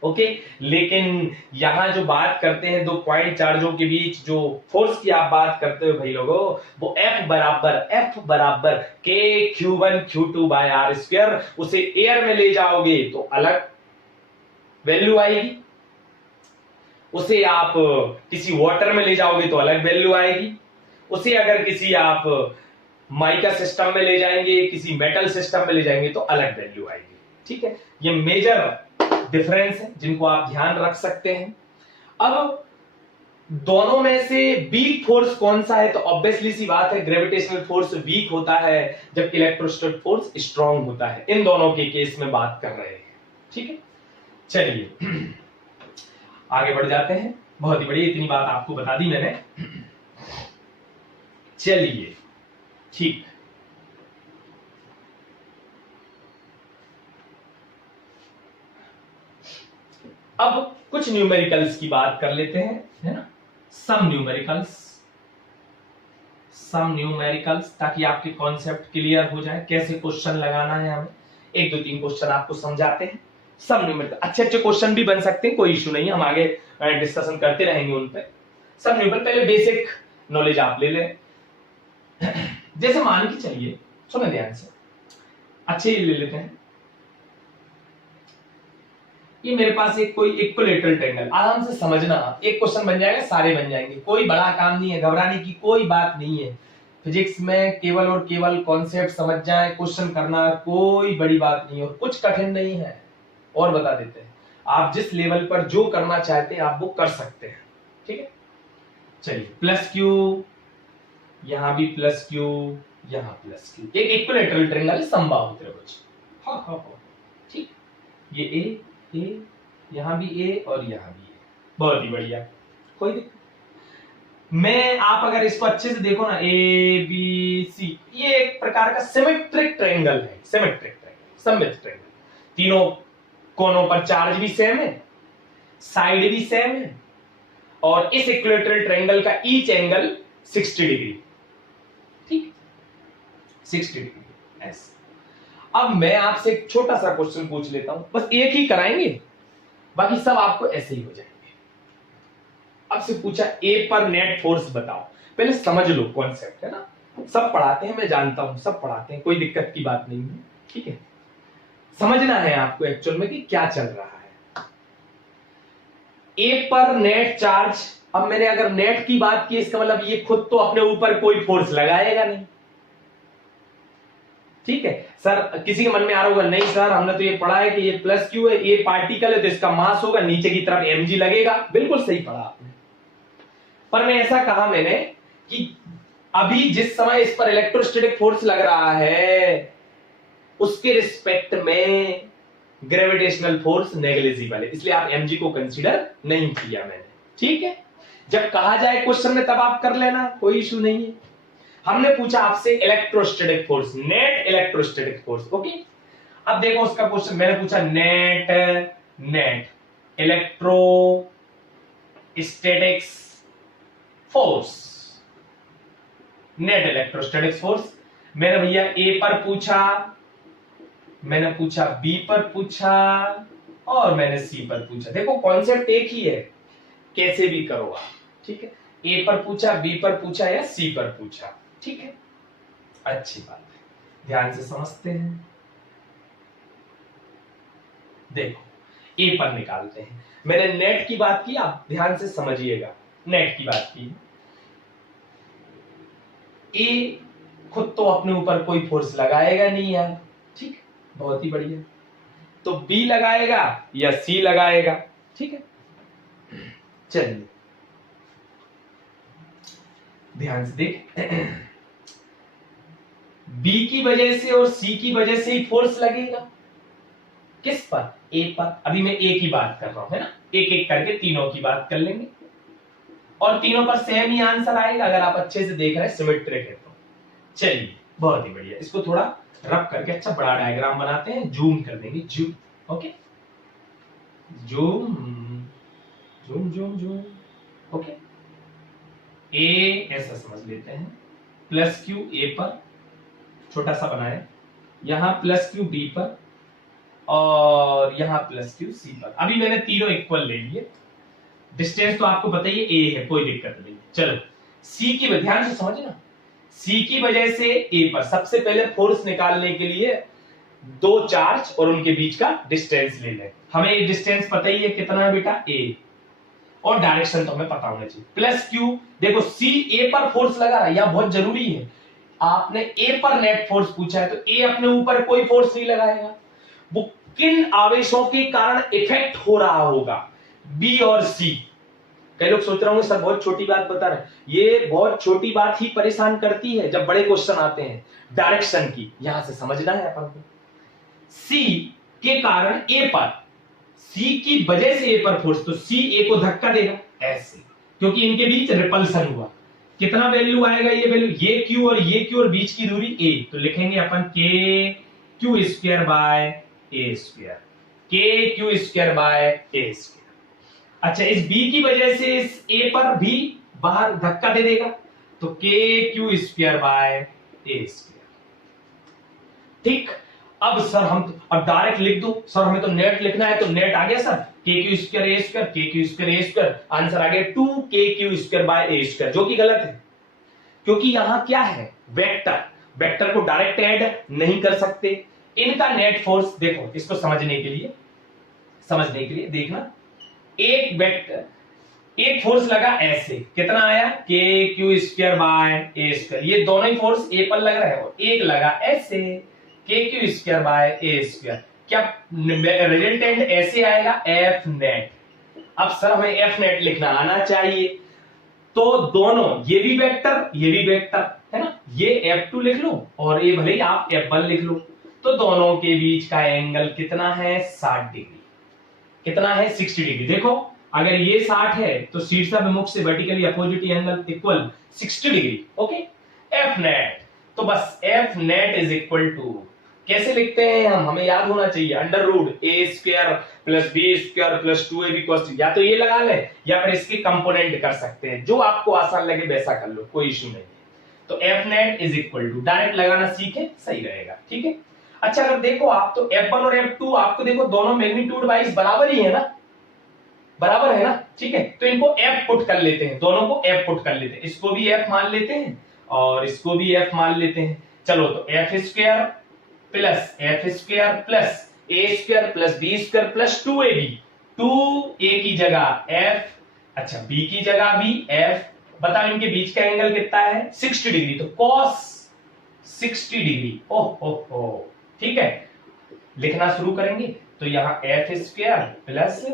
ओके, लेकिन यहां जो बात करते हैं दो पॉइंट चार्जों के बीच जो फोर्स की आप बात करते हो भाई लोगों, वो F बराबर K(Q1 Q2 by R square), उसे एयर में ले जाओगे तो अलग वैल्यू आएगी, उसे आप किसी वाटर में ले जाओगे तो अलग वैल्यू आएगी, उसे अगर किसी आप माइका सिस्टम में ले जाएंगे, किसी मेटल सिस्टम में ले जाएंगे तो अलग वैल्यू आएगी, ठीक है। ये मेजर डिफरेंस है जिनको आप ध्यान रख सकते हैं। अब दोनों में से वीक फोर्स कौन सा है, तो ऑब्वियसली सी बात है ग्रेविटेशनल फोर्स वीक होता है जबकि इलेक्ट्रोस्टैटिक फोर्स स्ट्रांग होता है। इन दोनों के केस में बात कर रहे हैं, ठीक है। चलिए आगे बढ़ जाते हैं, बहुत ही बड़ी इतनी बात आपको बता दी मैंने। चलिए ठीक, अब कुछ न्यूमेरिकल्स की बात कर लेते हैं, है ना, सम न्यूमेरिकल्स, ताकि आपके कॉन्सेप्ट क्लियर हो जाए, कैसे क्वेश्चन लगाना है हमें। 1 2 3 क्वेश्चन आपको समझाते हैं। सम न्यूमेरिकल अच्छे क्वेश्चन भी बन सकते हैं, कोई इशू नहीं है, हम आगे डिस्कशन करते रहेंगे उन पे। सम न्यूमेरिकल, पहले बेसिक नॉलेज आप ले लें। जैसे मान के चलिए, सुनो ध्यान से, अच्छे ही ले लेते हैं। ये मेरे पास एक कोई इक्विलैटरल ट्रायंगल, आराम से समझना, एक क्वेश्चन बन जाएगा, सारे बन जाएंगे, कोई बड़ा काम नहीं है, घबराने की कोई बात नहीं है। फिजिक्स में केवल और केवल कॉन्सेप्ट समझ जाए, क्वेश्चन करना कोई बड़ी बात नहीं है और कुछ कठिन नहीं है। और बता देते हैं, आप जिस लेवल पर जो करना चाहते हैं आप वो कर सकते हैं, ठीक है, चलिए प्लस क्यू, यहां भी प्लस क्यू, यहां प्लस क्यू, एक इक्विलैटरल ट्रायंगल है समबाहु त्रिभुज। हाँ, ठीक, ये ए, यहां भी ए और यहां भी ए, बहुत ही बढ़िया, कोई दिक्कत। मैं आप अगर इसको अच्छे से देखो ना, ए बी सी, ये एक प्रकार का सिमेट्रिक ट्रायंगल है, सिमेट्रिक ट्रायंगल, सममित ट्रायंगल। तीनों कोनों पर चार्ज भी सेम है, साइड भी सेम है, और इस इक्विलैटरल ट्रायंगल का ईच एंगल 60 डिग्री, ठीक, 60 डिग्री ऐसे। अब मैं आपसे एक छोटा सा क्वेश्चन पूछ लेता हूं, बस एक ही कराएंगे, बाकी सब आपको ऐसे ही हो जाएंगे। आपसे पूछा ए पर नेट फोर्स बताओ, पहले समझ लो कॉन्सेप्ट, है ना, सब पढ़ाते हैं, मैं जानता हूं सब पढ़ाते हैं, कोई दिक्कत की बात नहीं है, ठीक है, समझना है आपको एक्चुअल में कि क्या चल रहा है। ए पर नेट चार्ज, अब मैंने अगर नेट की बात की, इसका मतलब ये खुद तो अपने ऊपर कोई फोर्स लगाएगा नहीं, ठीक है। सर किसी के मन में आ रहा होगा, नहीं सर हमने तो ये पढ़ा है कि ये प्लस क्यू है, ये पार्टिकल है तो इसका मास होगा, नीचे की तरफ mg लगेगा, बिल्कुल सही पढ़ा आपने। पर मैं ऐसा कहा मैंने कि अभी जिस समय इस पर इलेक्ट्रोस्टैटिक फोर्स लग रहा है, उसके रिस्पेक्ट में ग्रेविटेशनल फोर्स नेग्लिजिबल है, इसलिए आप mg को कंसीडर नहीं किया मैंने, ठीक है। जब कहा जाए क्वेश्चन में तब आप कर लेना, कोई इशू नहीं है। हमने पूछा आपसे electrostatic force, net electrostatic force, okay. अब देखो उसका क्वेश्चन, मैंने पूछा net electrostatics force, net electrostatic force. मैंने भैया ए पर पूछा, मैंने पूछा बी पर पूछा, और मैंने सी पर पूछा। देखो कॉन्सेप्ट एक ही है, कैसे भी करो आप, ठीक है। ए पर पूछा, बी पर पूछा या सी पर पूछा, ठीक है, अच्छी बात है, ध्यान से समझते हैं। देखो ए पर निकालते हैं, मैंने नेट की बात की, आप ध्यान से समझिएगा, नेट की बात की। ए खुद तो अपने ऊपर कोई फोर्स लगाएगा नहीं यार, ठीक, बहुत ही बढ़िया, तो बी लगाएगा या सी लगाएगा, ठीक है। चलिए ध्यान से देख, बी की वजह से और सी की वजह से ही फोर्स लगेगा, किस पर, ए पर। अभी मैं ए की बात कर रहा हूं, है ना, एक एक करके तीनों की बात कर लेंगे, और तीनों पर सेम ही आंसर आएगा अगर आप अच्छे से देख रहे हैं, सिमेट्रिक है तो। चलिए बहुत ही बढ़िया, इसको थोड़ा रब करके अच्छा बड़ा डायग्राम बनाते हैं, जूम कर देंगे, zoom, okay, zoom zoom zoom zoom, okay. ए ऐसा समझ लेते हैं, प्लस क्यू ए पर, छोटा सा बनाए, यहां प्लस क्यू बी पर, और यहां प्लस क्यू सी पर। अभी मैंने तीनों इक्वल ले लिए, डिस्टेंस तो आपको बताइए ए है, कोई दिक्कत नहीं। चलो सी की, ध्यान से समझना, सी की वजह से ए पर सबसे पहले फोर्स निकालने के लिए दो चार्ज और उनके बीच का डिस्टेंस ले लें। हमें ये डिस्टेंस पता ही है कितना है बेटा, ए, और डायरेक्शन तो हमें पता होना चाहिए। प्लस क्यू, देखो सी ए पर फोर्स लगा रहा है, यह बहुत जरूरी है, आपने ए पर नेट फोर्स पूछा है तो ए अपने ऊपर कोई फोर्स नहीं लगाएगा, वो किन आवेशों के कारण इफेक्ट हो रहा होगा, बी और सी। कई लोग सोच रहे होंगे सर बहुत छोटी बात बता रहे हैं, ये बहुत छोटी बात ही परेशान करती है जब बड़े क्वेश्चन आते हैं डायरेक्शन की, यहां से समझना है अपन को। सी के कारण ए पर, सी की वजह से ए पर फोर्स, तो सी ए को धक्का देगा ऐसे, क्योंकि इनके बीच रिपल्सन हुआ। कितना वैल्यू आएगा, ये वैल्यू, ये क्यू और बीच की दूरी ए, तो लिखेंगे अपन K Q square by A square, K Q square by A square. अच्छा, इस बी की वजह से इस ए पर भी बाहर धक्का दे देगा, तो K Q square by A square, ठीक। अब सर हम अब डायरेक्ट लिख दो, सर हमें तो नेट लिखना है, तो नेट आ गया सर, के क्यू स्क्वायर ए स्क्वायर, के क्यू स्क्वायर ए स्क्वायर, आंसर आ गया 2 के Q square by A square, जो कि गलत है, क्योंकि यहां क्या है, वेक्टर, वेक्टर को डायरेक्ट ऐड नहीं कर सकते। इनका नेट फोर्स देखो, इसको समझने के लिए देखना, एक वेक्टर, एक फोर्स लगा ऐसे, कितना आया, के Q square by A square, ये दोनों ही फोर्स ए पर लग रहा है, और एक लगा ऐसे, K Q square by A square, क्या रिजल्टेंट ऐसे आएगा, एफ नेट, अब सर हमें एफ नेट लिखना आना चाहिए, तो दोनों ये भी वेक्टर है ना, ये F2 लिख लो और ये भले ही आप F1 लिख लो, तो दोनों के बीच का एंगल कितना है 60 डिग्री, कितना है 60 डिग्री। देखो अगर ये 60 है तो शीर्षाभिमुख से vertically opposite angle equal 60 degree. Okay, F net, तो बस F net is equal to कैसे लिखते हैं हम, हमें याद होना चाहिए, under root a square plus b square plus 2ab cos, या तो ये लगा ले या फिर इसके कंपोनेंट कर सकते हैं, जो आपको आसान लगे वैसा कर लो, कोई इश्यू नहीं है। तो F net is equal to, direct लगाना सीखे सही रहेगा, ठीक है। अच्छा अगर देखो आप तो F1 और F2 आपको देखो दोनों मैग्नीट्यूड वाइज बराबर ही है ना, बराबर है ना, ठीक है। तो इनको F पुट कर लेते हैं, दोनों को F पुट कर लेते हैं, इसको भी F मान लेते हैं और इसको भी F मान लेते हैं। चलो तो F square plus F square plus A square plus B square plus 2AB, 2A की जगह F, अच्छा B की जगह भी F, बताओ इनके बीच का एंगल कितना है 60 डिग्री, तो cos 60 डिग्री। ओहो, ठीक है, लिखना शुरू करेंगे तो यहाँ F square plus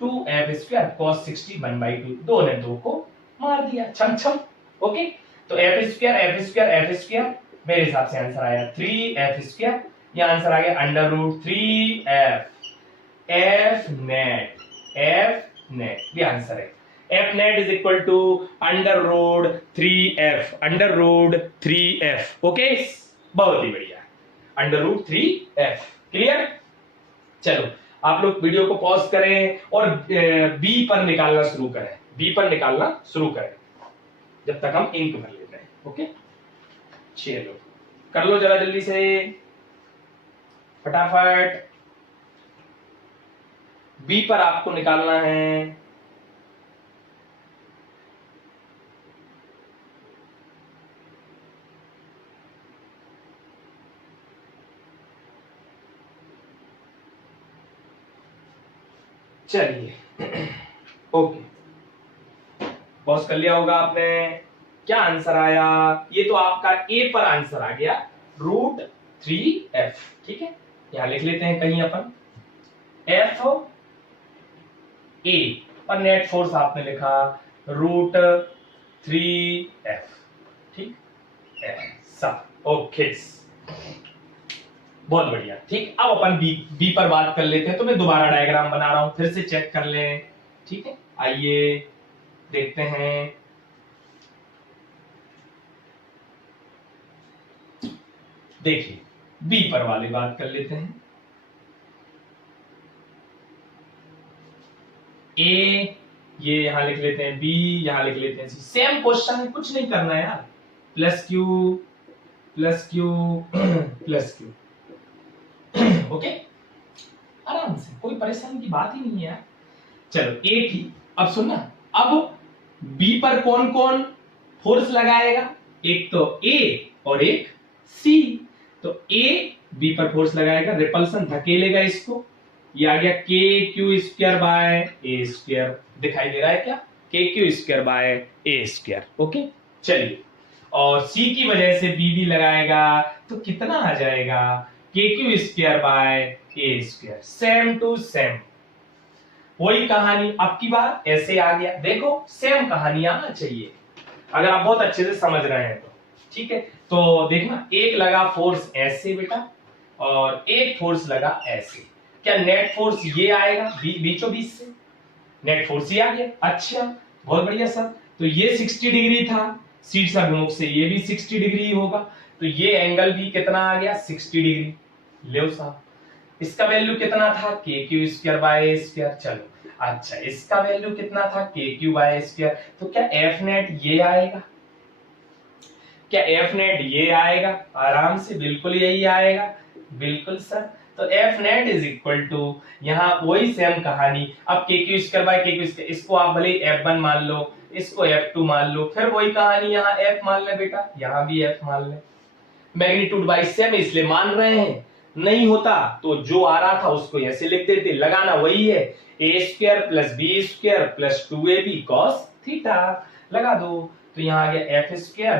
2f square cos 60 1/2, दो ने दो को मार दिया, छम छम। ओके, तो एफ स्क्वायर मेरे हिसाब से आंसर आया 3f स्क्वायर, ये आंसर आ गया under root 3f, F net ये आंसर है। F net is equal to under root 3f, okay, बहुत ही बढ़िया, अंडर रूट 3f, क्लियर। चलो आप लोग वीडियो को पॉज करें और बी पर निकालना शुरू करें, जब तक हम इंक भर लेते हैं। ओके, चलो कर लो जरा जल्दी से, फटाफट। बी पर आपको निकालना है, चलिए ओके, पॉज कर लिया होगा आपने। क्या आंसर आया, ये तो आपका ए पर आंसर आ गया रूट 3f, ठीक है, यहां लिख लेते हैं कहीं अपन f ए और नेट फोर्स आपने लिखा रूट 3f, ठीक, ऐसा, ओके, बहुत बढ़िया, ठीक। अब अपन बी पर बात कर लेते हैं, तो मैं दोबारा डायग्राम बना रहा हूं, फिर से चेक कर लें, ठीक है। आइए देखते हैं, देखिए बी पर वाली बात कर लेते हैं। ए ये यहां लिख लेते हैं, बी यहां लिख लेते हैं, सेम क्वेश्चन है, कुछ नहीं करना है यार, plus Q plus Q okay, आराम से, कोई परेशानी की बात ही नहीं है यार। चलो ए की, अब सुनना, अब बी पर कौन कौन फोर्स लगाएगा, एक तो ए और एक सी, तो ए बी पर फोर्स लगाएगा, रिपल्सन धकेलेगा इसको, ये आ गया K Q square by A square, दिखाई दे रहा है क्या, के Q square by A square, okay. चलिए, और सी की वजह से बी भी लगाएगा, तो कितना आ जाएगा K Q square by A square, same to same, वही कहानी। अब की बार ऐसे आ गया, देखो सेम कहानी आना चाहिए अगर आप बहुत अच्छे से समझ रहे हैं तो, ठीक है। तो देखना, एक लगा फोर्स ऐसे बेटा और एक फोर्स लगा ऐसे, क्या नेट फोर्स ये आएगा बीचों बीच से, नेट फोर्स ये आ गया, अच्छा बहुत बढ़िया सर। तो ये 60 डिग्री था, शीर्षाभिमुख से ये भी 60 डिग्री होगा, तो ये एंगल भी कितना आ गया 60 डिग्री, ले साहब। इसका वैल्यू कितना था के Q square by A square, चलो अच्छा इसका वैल्यू कितना था के क्यू बाय ए स्क्वायर, तो क्या एफ नेट ये आएगा, क्या एफ नेट ये आएगा, आराम से बिल्कुल यही आएगा, बिल्कुल सर। तो F net is equal to, यहाँ वही सेम कहानी, अब K Q square by K Q square, इसको आप भले F1 मान लो, इसको F2 मान लो, फिर वही कहानी यहाँ F मान ले बेटा, यहाँ भी F मान ले, मैग्नीट्यूड वाइज सेम इसलिए मान रहे हैं, नहीं होता तो जो आ रहा था उसको ऐसे लिख देते, लगाना वही है, a square plus b square plus 2ab cos theta, लगा दो, तो यहाँ आ गया एफ स्क्वायर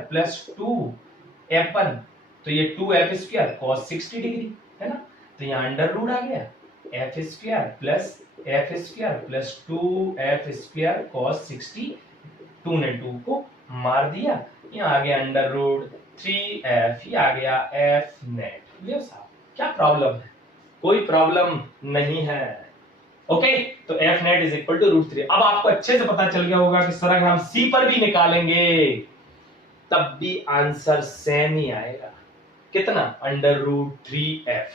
प्लस 2f1, तो ये 2f स्क्वायर cos 60 डिग्री है ना, तो यहाँ अंडर रूट आ गया F square plus 2f² cos 60, 2 ने 2 को मार दिया, यहाँ आ गया अंडर रूट 3f, ये आ गया f नेट। लियो साहब, क्या प्रॉब्लम है? कोई प्रॉब्लम नहीं है। ओके, तो f net is equal to root 3। अब आपको अच्छे से पता चल गया होगा कि सर अगर हम c पर भी निकालेंगे तब भी आंसर सेम ही आएगा। कितना? Under root 3f।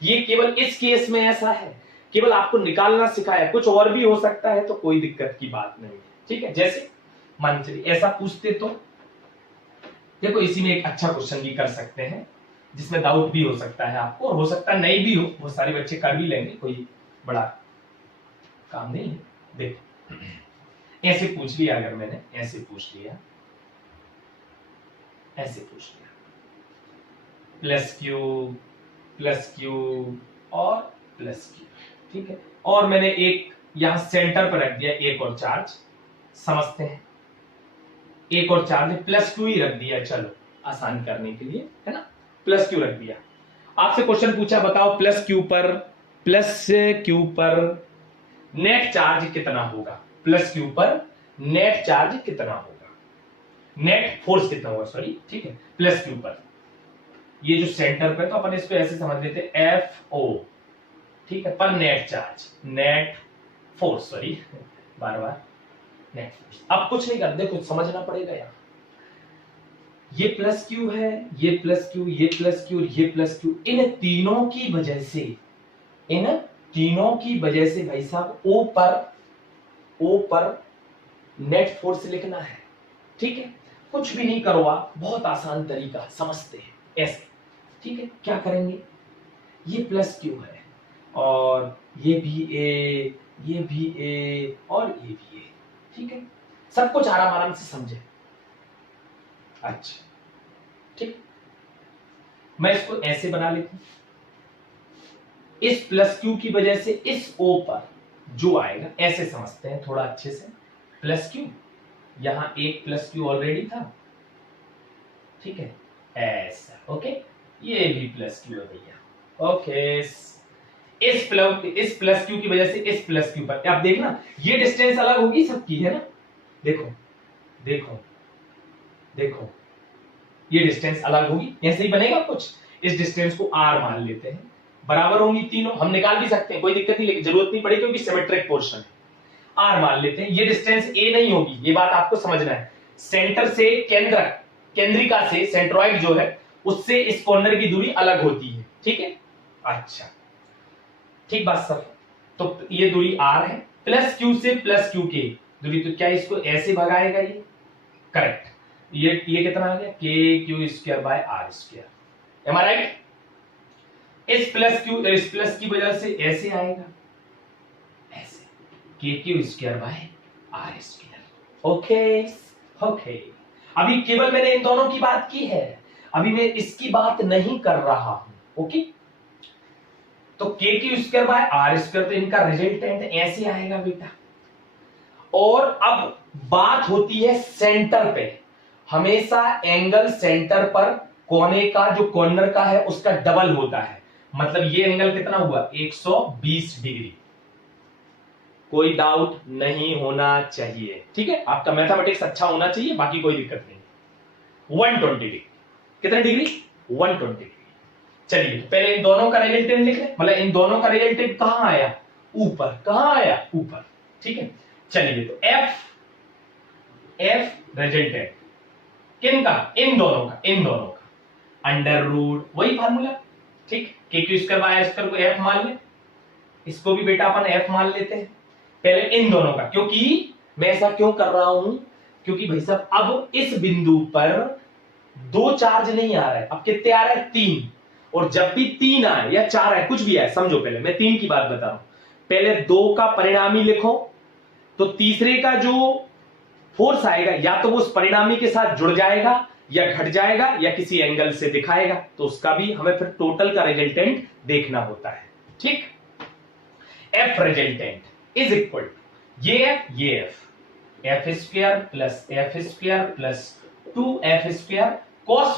ये केवल इस केस में ऐसा है, केवल आपको निकालना सिखाया, कुछ और भी हो सकता है तो कोई दिक्कत की बात नहीं है। ठीक है, जैसे मान चलिए ऐसा पूछते तो देखो, इसी में एक अच्छा क्वेश्चन भी कर सकते हैं जिसमें डाउट भी हो सकता है आपको, और हो सकता है नहीं भी हो, बहुत सारे बच्चे कर भी लेंगे, कोई बड़ा काम नहीं है। देखो ऐसे पूछ लिया, अगर मैंने ऐसे पूछ लिया, ऐसे पूछ लिया प्लस क्यू और प्लस क्यू, ठीक है, और मैंने एक यहां सेंटर पर रख दिया एक और चार्ज, समझते हैं, एक और चार्ज प्लस क्यू ही रख दिया, चलो आसान करने के लिए, है ना, प्लस क्यू रख दिया। आपसे क्वेश्चन पूछा, बताओ प्लस क्यू पर नेट चार्ज कितना होगा? प्लस क्यू पर नेट चार्ज कितना होगा, नेट फोर्स कितना होगा, सॉरी, ठीक है, प्लस क्यू पर, ये जो सेंटर पे, तो अपन इसको ऐसे समझ लेते हैं FO, ठीक है, पर नेट फोर्स, सॉरी बार बार नेट फोर्स। अब कुछ नहीं करते, कुछ समझना पड़ेगा यार, ये प्लस क्यू है, ये प्लस क्यू, ये प्लस क्यू, ये प्लस क्यू, इन तीनों की वजह से भाई साहब ओ पर नेट फोर्स लिखना है। ठीक है, कुछ भी नहीं करो आप, बहुत आसान तरीका, समझते हैं ऐसे। ठीक है, क्या करेंगे, ये प्लस क्यू है और ये भी ए, ये भी ए और ये भी ए, ठीक है, सब कुछ आराम से समझे। अच्छा, ठीक, मैं इसको ऐसे बना लेता हूं, इस प्लस क्यू की वजह से इस ओ पर जो आएगा, ऐसे समझते हैं थोड़ा अच्छे से, प्लस क्यू, यहां एक प्लस क्यू ऑलरेडी था, ठीक है, ऐसा, ओके, ये भी प्लस क्यू है भैया, ओके, इस प्लस क्यू की वजह से इस प्लस क्यू पर, आप देखना ये डिस्टेंस अलग होगी सबकी, है ना, देखो देखो देखो, ये डिस्टेंस अलग होगी, ऐसे ही बनेगा कुछ, इस डिस्टेंस को r मान लेते हैं, बराबर होंगी तीनों, हम निकाल भी सकते हैं, कोई दिक्कत नहीं, लेकिन जरूरत नहीं पड़ी क्योंकि सिमेट्रिक पोर्शन है, r मान लेते हैं, ये डिस्टेंस a नहीं होगी, ये बात आपको समझना है, सेंटर से केंद्रिका से सेंट्रॉइड जो है उससे इस कॉर्नर की दूरी अलग होती है, ठीक है, अच्छा, ठीक बात सर, तो ये दूरी r है, प्लस क्यू से प्लस क्यू की दूरी, तो क्या इसको ऐसे भगाएगा ये, करेक्ट, ये कितना आ गया, K Q square by R square, am I right, इस प्लस की वजह से ऐसे आएगा, ऐसे, K Q square by R square, okay, अभी केवल मैंने इन दोनों की बात की है, अभी मैं इसकी बात नहीं कर रहा हूं, ओके, तो K Q square by R square, तो इनका रिजल्टेंट ऐसे आएगा बेटा, और अब बात होती है सेंटर पे, हमेशा एंगल सेंटर पर कोने का, जो कॉर्नर का है उसका डबल होता है, मतलब ये एंगल कितना हुआ, 120 डिग्री, कोई डाउट नहीं होना चाहिए, ठीक है, आपका मैथमेटिक्स अच्छा होना चाहिए, बाकी कोई दिक्कत नहीं, 120 डिग्री, कितने डिग्री, 120 डिग्री। चलिए पहले इन दोनों का रिजल्टेंट लिख लें, मतलब इन दोनों का रिजल्टेंट कहां आया, ऊपर, कहां आया, ऊपर, ठीक है, चलिए तो एफ रिजल्टेंट किनका, इन दोनों का अंडर रूट, वही फार्मूला, ठीक, K Q square by R square को एफ मान ले, इसको भी बेटा अपन एफ मान लेते हैं, पहले इन दोनों का, क्योंकि मैं ऐसा क्यों कर रहा हूं, क्योंकि भाई साहब अब इस बिंदु पर दो चार्ज नहीं आ रहा है, अब कितने आ रहे हैं, 3, और जब भी 3 आए या 4 आए, कुछ भी आए, समझो पहले मैं 3 की बात बता रहा हूं, पहले 2 का परिणामी लिखो, तो तीसरे का जो फोर्स आएगा या तो वो उस परिणामी के साथ जुड़ जाएगा या घट जाएगा या किसी एंगल से दिखाएगा, तो उसका भी हमें फिर टोटल का रिजल्टेंट देखना होता है, ठीक, एफ रिजल्टेंट इज इक्वल ये F square plus 2f square cos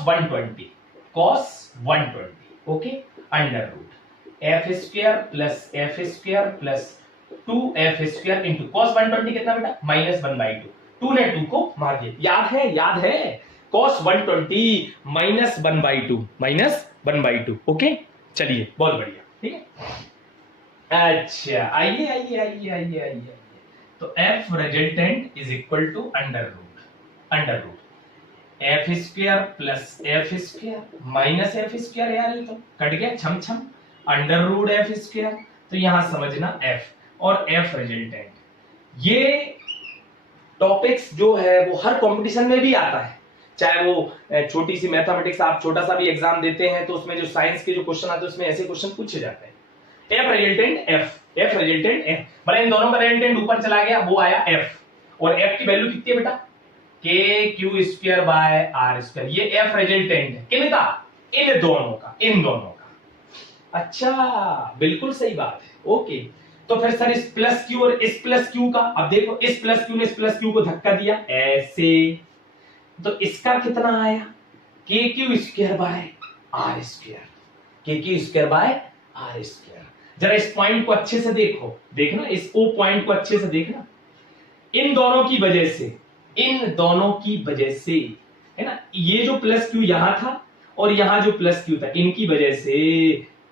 120, okay, under root F square plus 2f² into cos 120 कितना बेटा -1/2। 2 ने 2 को मार दिया, याद है cos 120 -1/2 ओके। चलिए बहुत बढ़िया, ठीक है। अच्छा आइए। तो F resultant is equal to under root f² plus f² minus f², यार ये तो कट गया छम अंडर रूट f²। तो यहां समझना f और f रिजल्टेंट, ये टॉपिक्स जो है वो हर कंपटीशन में भी आता है, चाहे वो छोटी सी मैथमेटिक्स आप छोटा सा भी एग्जाम देते हैं तो उसमें जो साइंस के जो क्वेश्चन आते हैं उसमें ऐसे क्वेश्चन पूछे जाते हैं। f रिजल्टेंट f मतलब इन दोनों का रिजल्टेंट ऊपर चला गया, वो आया f, और f की वैल्यू कितनी है बेटा KQ²/R²। ये f रिजल्टेंट है किनका, इन दोनों का। अच्छा बिल्कुल सही बात है, ओके। तो फिर सर इस प्लस क्यू और इस प्लस क्यू का, अब देखो इस प्लस क्यू ने इस प्लस क्यू को धक्का दिया ऐसे, तो इसका कितना आया KQ²/R²। जरा इस पॉइंट को अच्छे से देखना इस ओ पॉइंट को अच्छे से देखना, इन दोनों की वजह से है ना, ये जो प्लस क्यू यहां था और यहां जो प्लस क्यू था, इनकी वजह से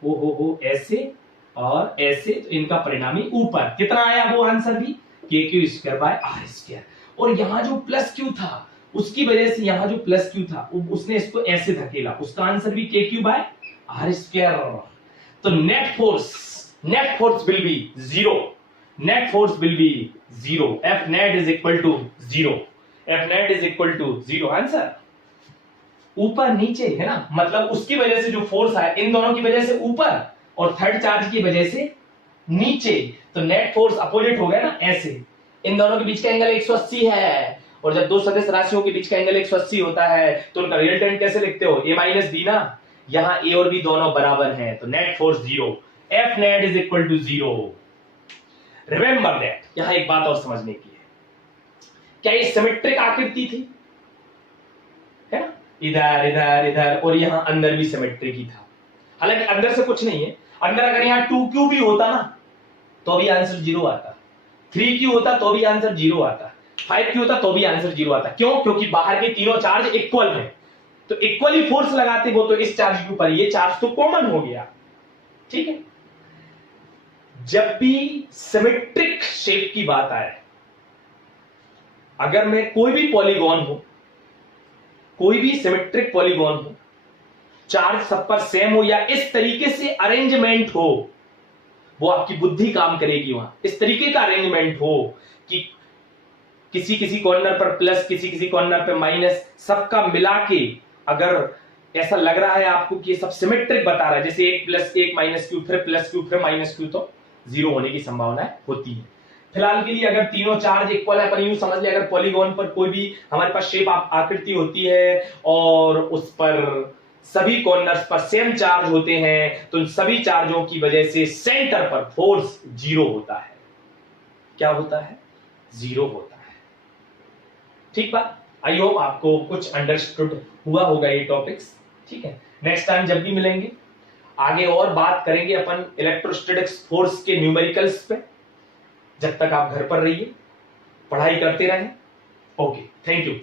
हो ऐसे और ऐसे, तो इनका परिणामी ऊपर कितना आया वो आंसर भी KQ²/R²। और यहां जो प्लस क्यू था उसकी वजह से यहां जो प्लस क्यू था उसने इसको ऐसे धकेला, उसका आंसर भी KQ/R²। तो net force will be zero, F net is equal to 0 answer. ऊपर नीचे है ना, मतलब उसकी वजह से जो फोर्स आया इन दोनों की वजह से ऊपर और थर्ड चार्ज की वजह से नीचे, तो नेट फोर्स अपोजिट हो गया ना ऐसे। इन दोनों के बीच का एंगल 180 है, और जब दो सदिश राशियों के बीच का एंगल 180 होता है तो उनका रिजल्टेंट कैसे लिखते हो, a - b ना, यहां a और b दोनों बराबर हैं, तो net force 0, F net is equal to 0। Remember that, यहां एक बात और समझने की है, क्या ये सिमेट्रिक आकृति थी, है ना, इधर और यहां अंदर भी सिमेट्रिक ही था। हालांकि अंदर से कुछ नहीं है, अंदर अगर यहां 2q भी होता ना तो भी आंसर 0 आता, 3q होता तो भी आंसर 0 आता, 5q होता तो भी आंसर 0 आता। क्यों? क्योंकि बाहर के तीनों चार्ज इक्वल हैं, तो इक्वली फोर्स लगाते हो तो इस चार्ज के ऊपर ये चार्ज तो कॉमन हो गया, ठीक है। जब भी सिमेट्रिक शेप की बात आए, अगर मैं कोई भी सिमेट्रिक पॉलीगॉन हो, चार्ज सब पर सेम हो या इस तरीके से अरेंजमेंट हो, वो आपकी बुद्धि काम करेगी वहां। इस तरीके का अरेंजमेंट हो कि किसी कॉर्नर पर प्लस, किसी कॉर्नर पर माइनस, सबका मिला के अगर ऐसा लग रहा है आपको कि ये सब सिमेट्रिक बता रहा है, जैसे 1 + 1 -q फिर प्लस q फिर माइनस q, तो 0 होने की संभावना होती है। फिलहाल के लिए अगर तीनों चार्ज इक्वल है, पर यूं समझ ले अगर पॉलीगॉन पर कोई भी हमारे पास शेप आकृति होती है और उस पर सभी कॉर्नर्स पर सेम चार्ज होते हैं, तो उन सभी चार्जों की वजह से सेंटर पर फोर्स 0 होता है। क्या होता है? 0 होता है। ठीक बात, आई होप आपको कुछ अंडरस्टूड हुआ होगा ये टॉपिक्स, ठीक है। नेक्स्ट टाइम जब भी मिलेंगे आगे और बात करेंगे अपन इलेक्ट्रोस्टैटिक्स फोर्स के न्यूमेरिकल्स पे। जब तक आप घर पर रहिए, पढ़ाई करते रहें। Okay, thank you.